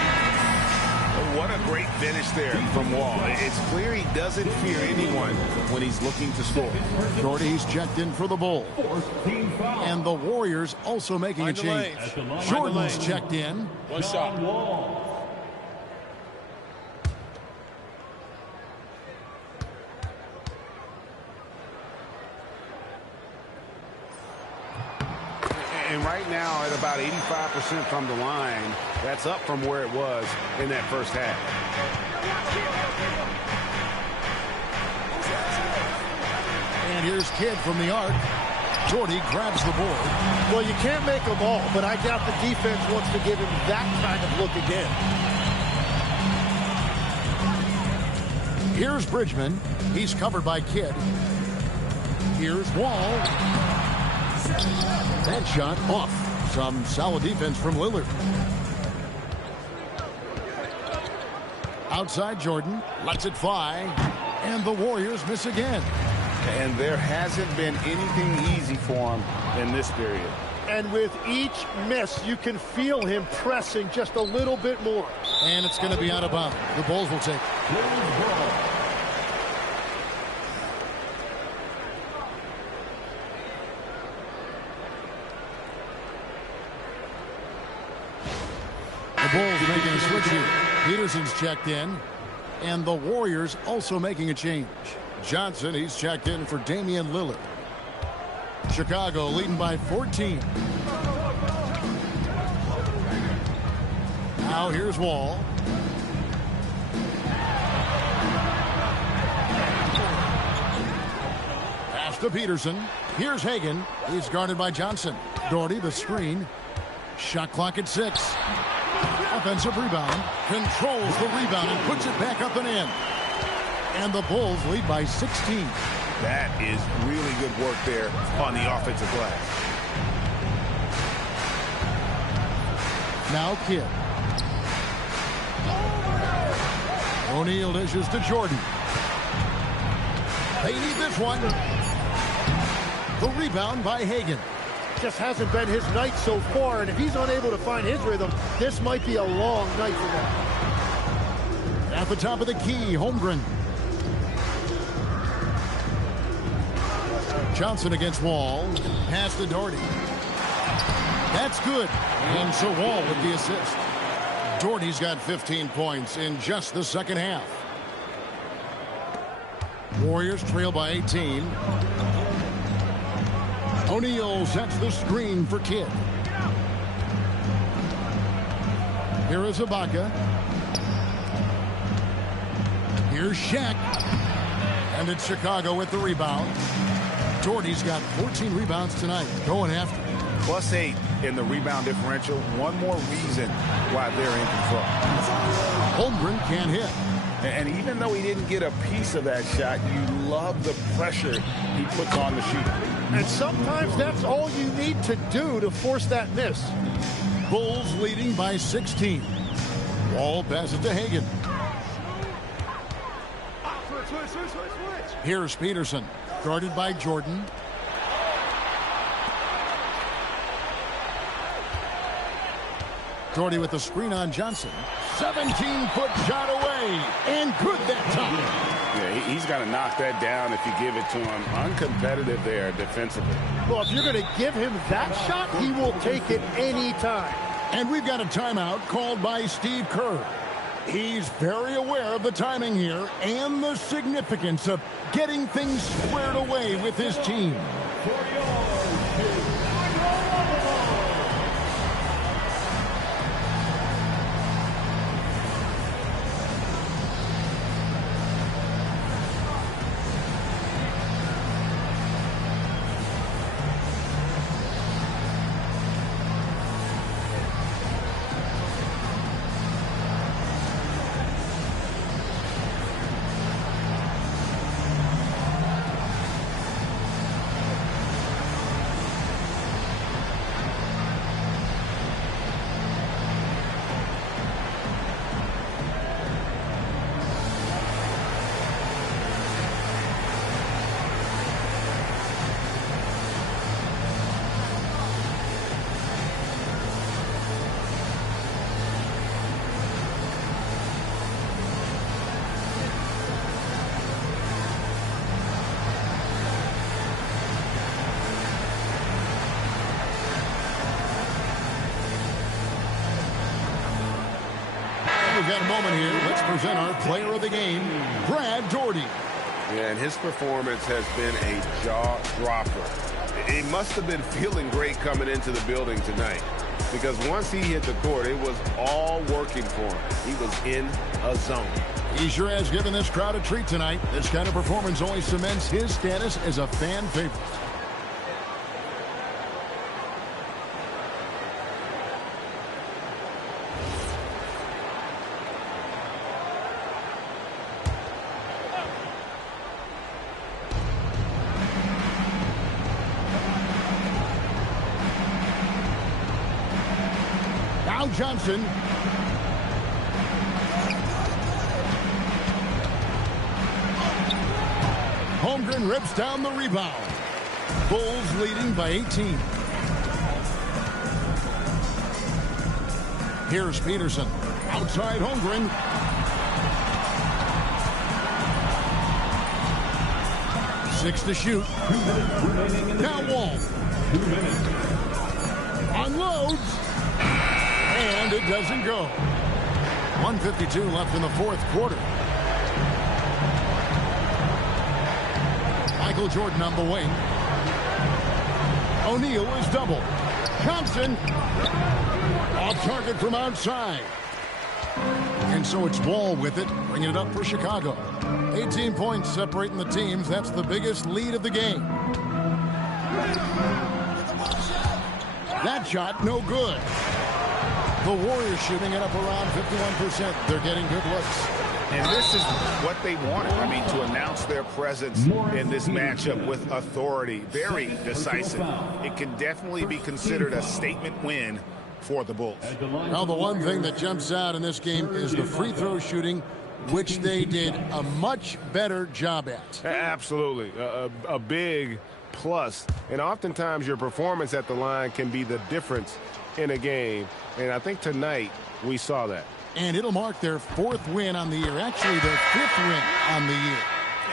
What a great finish there from Wall. It's clear he doesn't fear anyone when he's looking to score. Jordy's checked in for the Bulls. And the Warriors also making a change. Jordan's checked in. One shot. And right now, at about 85% from the line, that's up from where it was in that first half. And here's Kidd from the arc. Jordy grabs the board. Well, you can't make them all, but I doubt the defense wants to give him that kind of look again. Here's Bridgman. He's covered by Kidd. Here's Wall. That shot off. Some solid defense from Lillard. Outside Jordan. Lets it fly. And the Warriors miss again. And there hasn't been anything easy for him in this period. And with each miss, you can feel him pressing just a little bit more. And it's going to be out of bounds. The Bulls will take it. The Bulls making a switch here. Peterson's checked in. And the Warriors also making a change. Johnson, he's checked in for Damian Lillard. Chicago leading by 14. Now here's Wall. Pass to Peterson. Here's Hagan. He's guarded by Johnson. Doherty, the screen. Shot clock at 6. Offensive rebound. Controls the rebound and puts it back up and in. And the Bulls lead by 16. That is really good work there on the offensive glass. Now Kidd. O'Neal dishes to Jordan. They need this one. The rebound by Hagan. Just hasn't been his night so far, and if he's unable to find his rhythm, this might be a long night for them. At the top of the key, Holmgren. Johnson against Wall. Pass to Doherty. That's good. And so Wall with the assist. Doherty's got 15 points in just the second half. Warriors trail by 18. O'Neal sets the screen for Kidd. Here is Ibaka. Here's Shaq. And it's Chicago with the rebound. Doherty's got 14 rebounds tonight. Going after. +8 in the rebound differential. One more reason why they're in control. Holmgren can't hit. And even though he didn't get a piece of that shot, you love the pressure he puts on the shooter. And sometimes that's all you need to do to force that miss. Bulls leading by 16. Wall passes to Hagan. Here's Peterson, guarded by Jordan. Doherty with the screen on Johnson. 17-foot shot away, and good that time. Yeah, he's got to knock that down if you give it to him. Uncompetitive there defensively. Well, if you're going to give him that shot, he will take it any time. And we've got a timeout called by Steve Kerr. He's very aware of the timing here and the significance of getting things squared away with his team. We've got a moment here. Let's present our player of the game, Brad Doherty. Yeah, and his performance has been a jaw-dropper. He must have been feeling great coming into the building tonight, because once he hit the court, it was all working for him. He was in a zone. He sure has given this crowd a treat tonight. This kind of performance only cements his status as a fan favorite. Johnson. Holmgren rips down the rebound. Bulls leading by 18. Here's Peterson. Outside Holmgren. Six to shoot. Now Wall. Unloads. And it doesn't go. 1:52 left in the fourth quarter. Michael Jordan on the wing. O'Neal is double. Thompson off target from outside. And so it's Wall with it, bringing it up for Chicago. 18 points separating the teams. That's the biggest lead of the game. That shot, no good. The Warriors shooting it up around 51%. They're getting good looks. And this is what they wanted. I mean, to announce their presence in this matchup with authority. Very decisive. It can definitely be considered a statement win for the Bulls. Now, the one thing that jumps out in this game is the free throw shooting, which they did a much better job at. Absolutely. A big plus. And oftentimes your performance at the line can be the difference in a game. And I think tonight we saw that. And it'll mark their fourth win on the year. Actually, their fifth win on the year.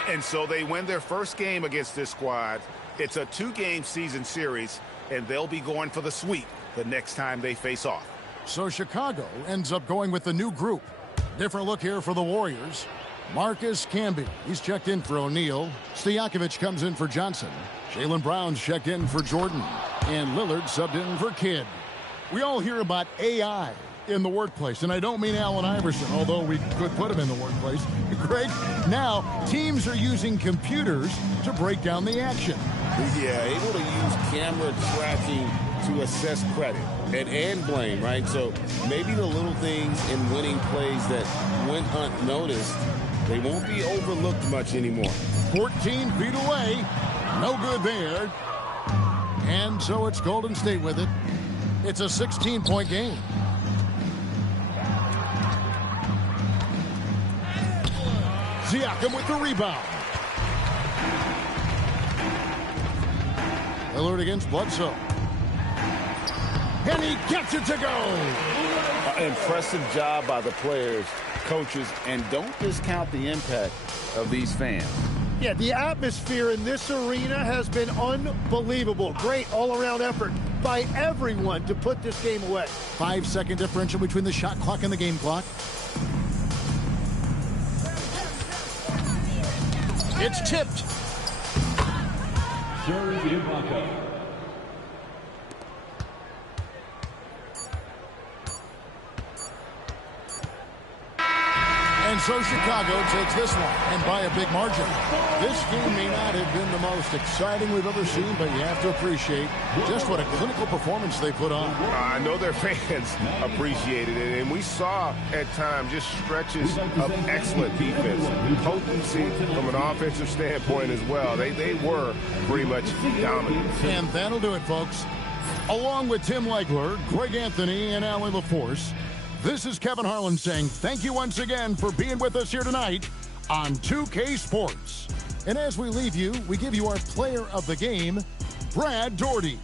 And so they win their first game against this squad. It's a two-game season series, and they'll be going for the sweep the next time they face off. So Chicago ends up going with the new group. Different look here for the Warriors. Marcus Camby, he's checked in for O'Neal. Stojakovic comes in for Johnson. Jaylen Brown's checked in for Jordan. And Lillard subbed in for Kidd. We all hear about AI in the workplace, and I don't mean Allen Iverson, although we could put him in the workplace. Greg, now teams are using computers to break down the action. Yeah, able to use camera tracking to assess credit and blame, right? So maybe the little things in winning plays that went unnoticed They won't be overlooked much anymore. 14 feet away. No good there. And so it's Golden State with it. It's a 16-point game. Siakam with the rebound. Lillard against Bledsoe. And he gets it to go. Impressive job by the players, coaches, and don't discount the impact of these fans. Yeah, the atmosphere in this arena has been unbelievable. Great all-around effort by everyone to put this game away. 5-second differential between the shot clock and the game clock. It's tipped. Serge Ibaka. And so Chicago takes this one, and by a big margin. This game may not have been the most exciting we've ever seen, but you have to appreciate just what a clinical performance they put on. I know their fans appreciated it, and we saw at times just stretches of excellent defense, potency from an offensive standpoint as well. They were pretty much dominant. And that'll do it, folks. Along with Tim Legler, Greg Anthony, and Allie LaForce, this is Kevin Harlan saying thank you once again for being with us here tonight on 2K Sports. And as we leave you, we give you our player of the game, Brad Daugherty.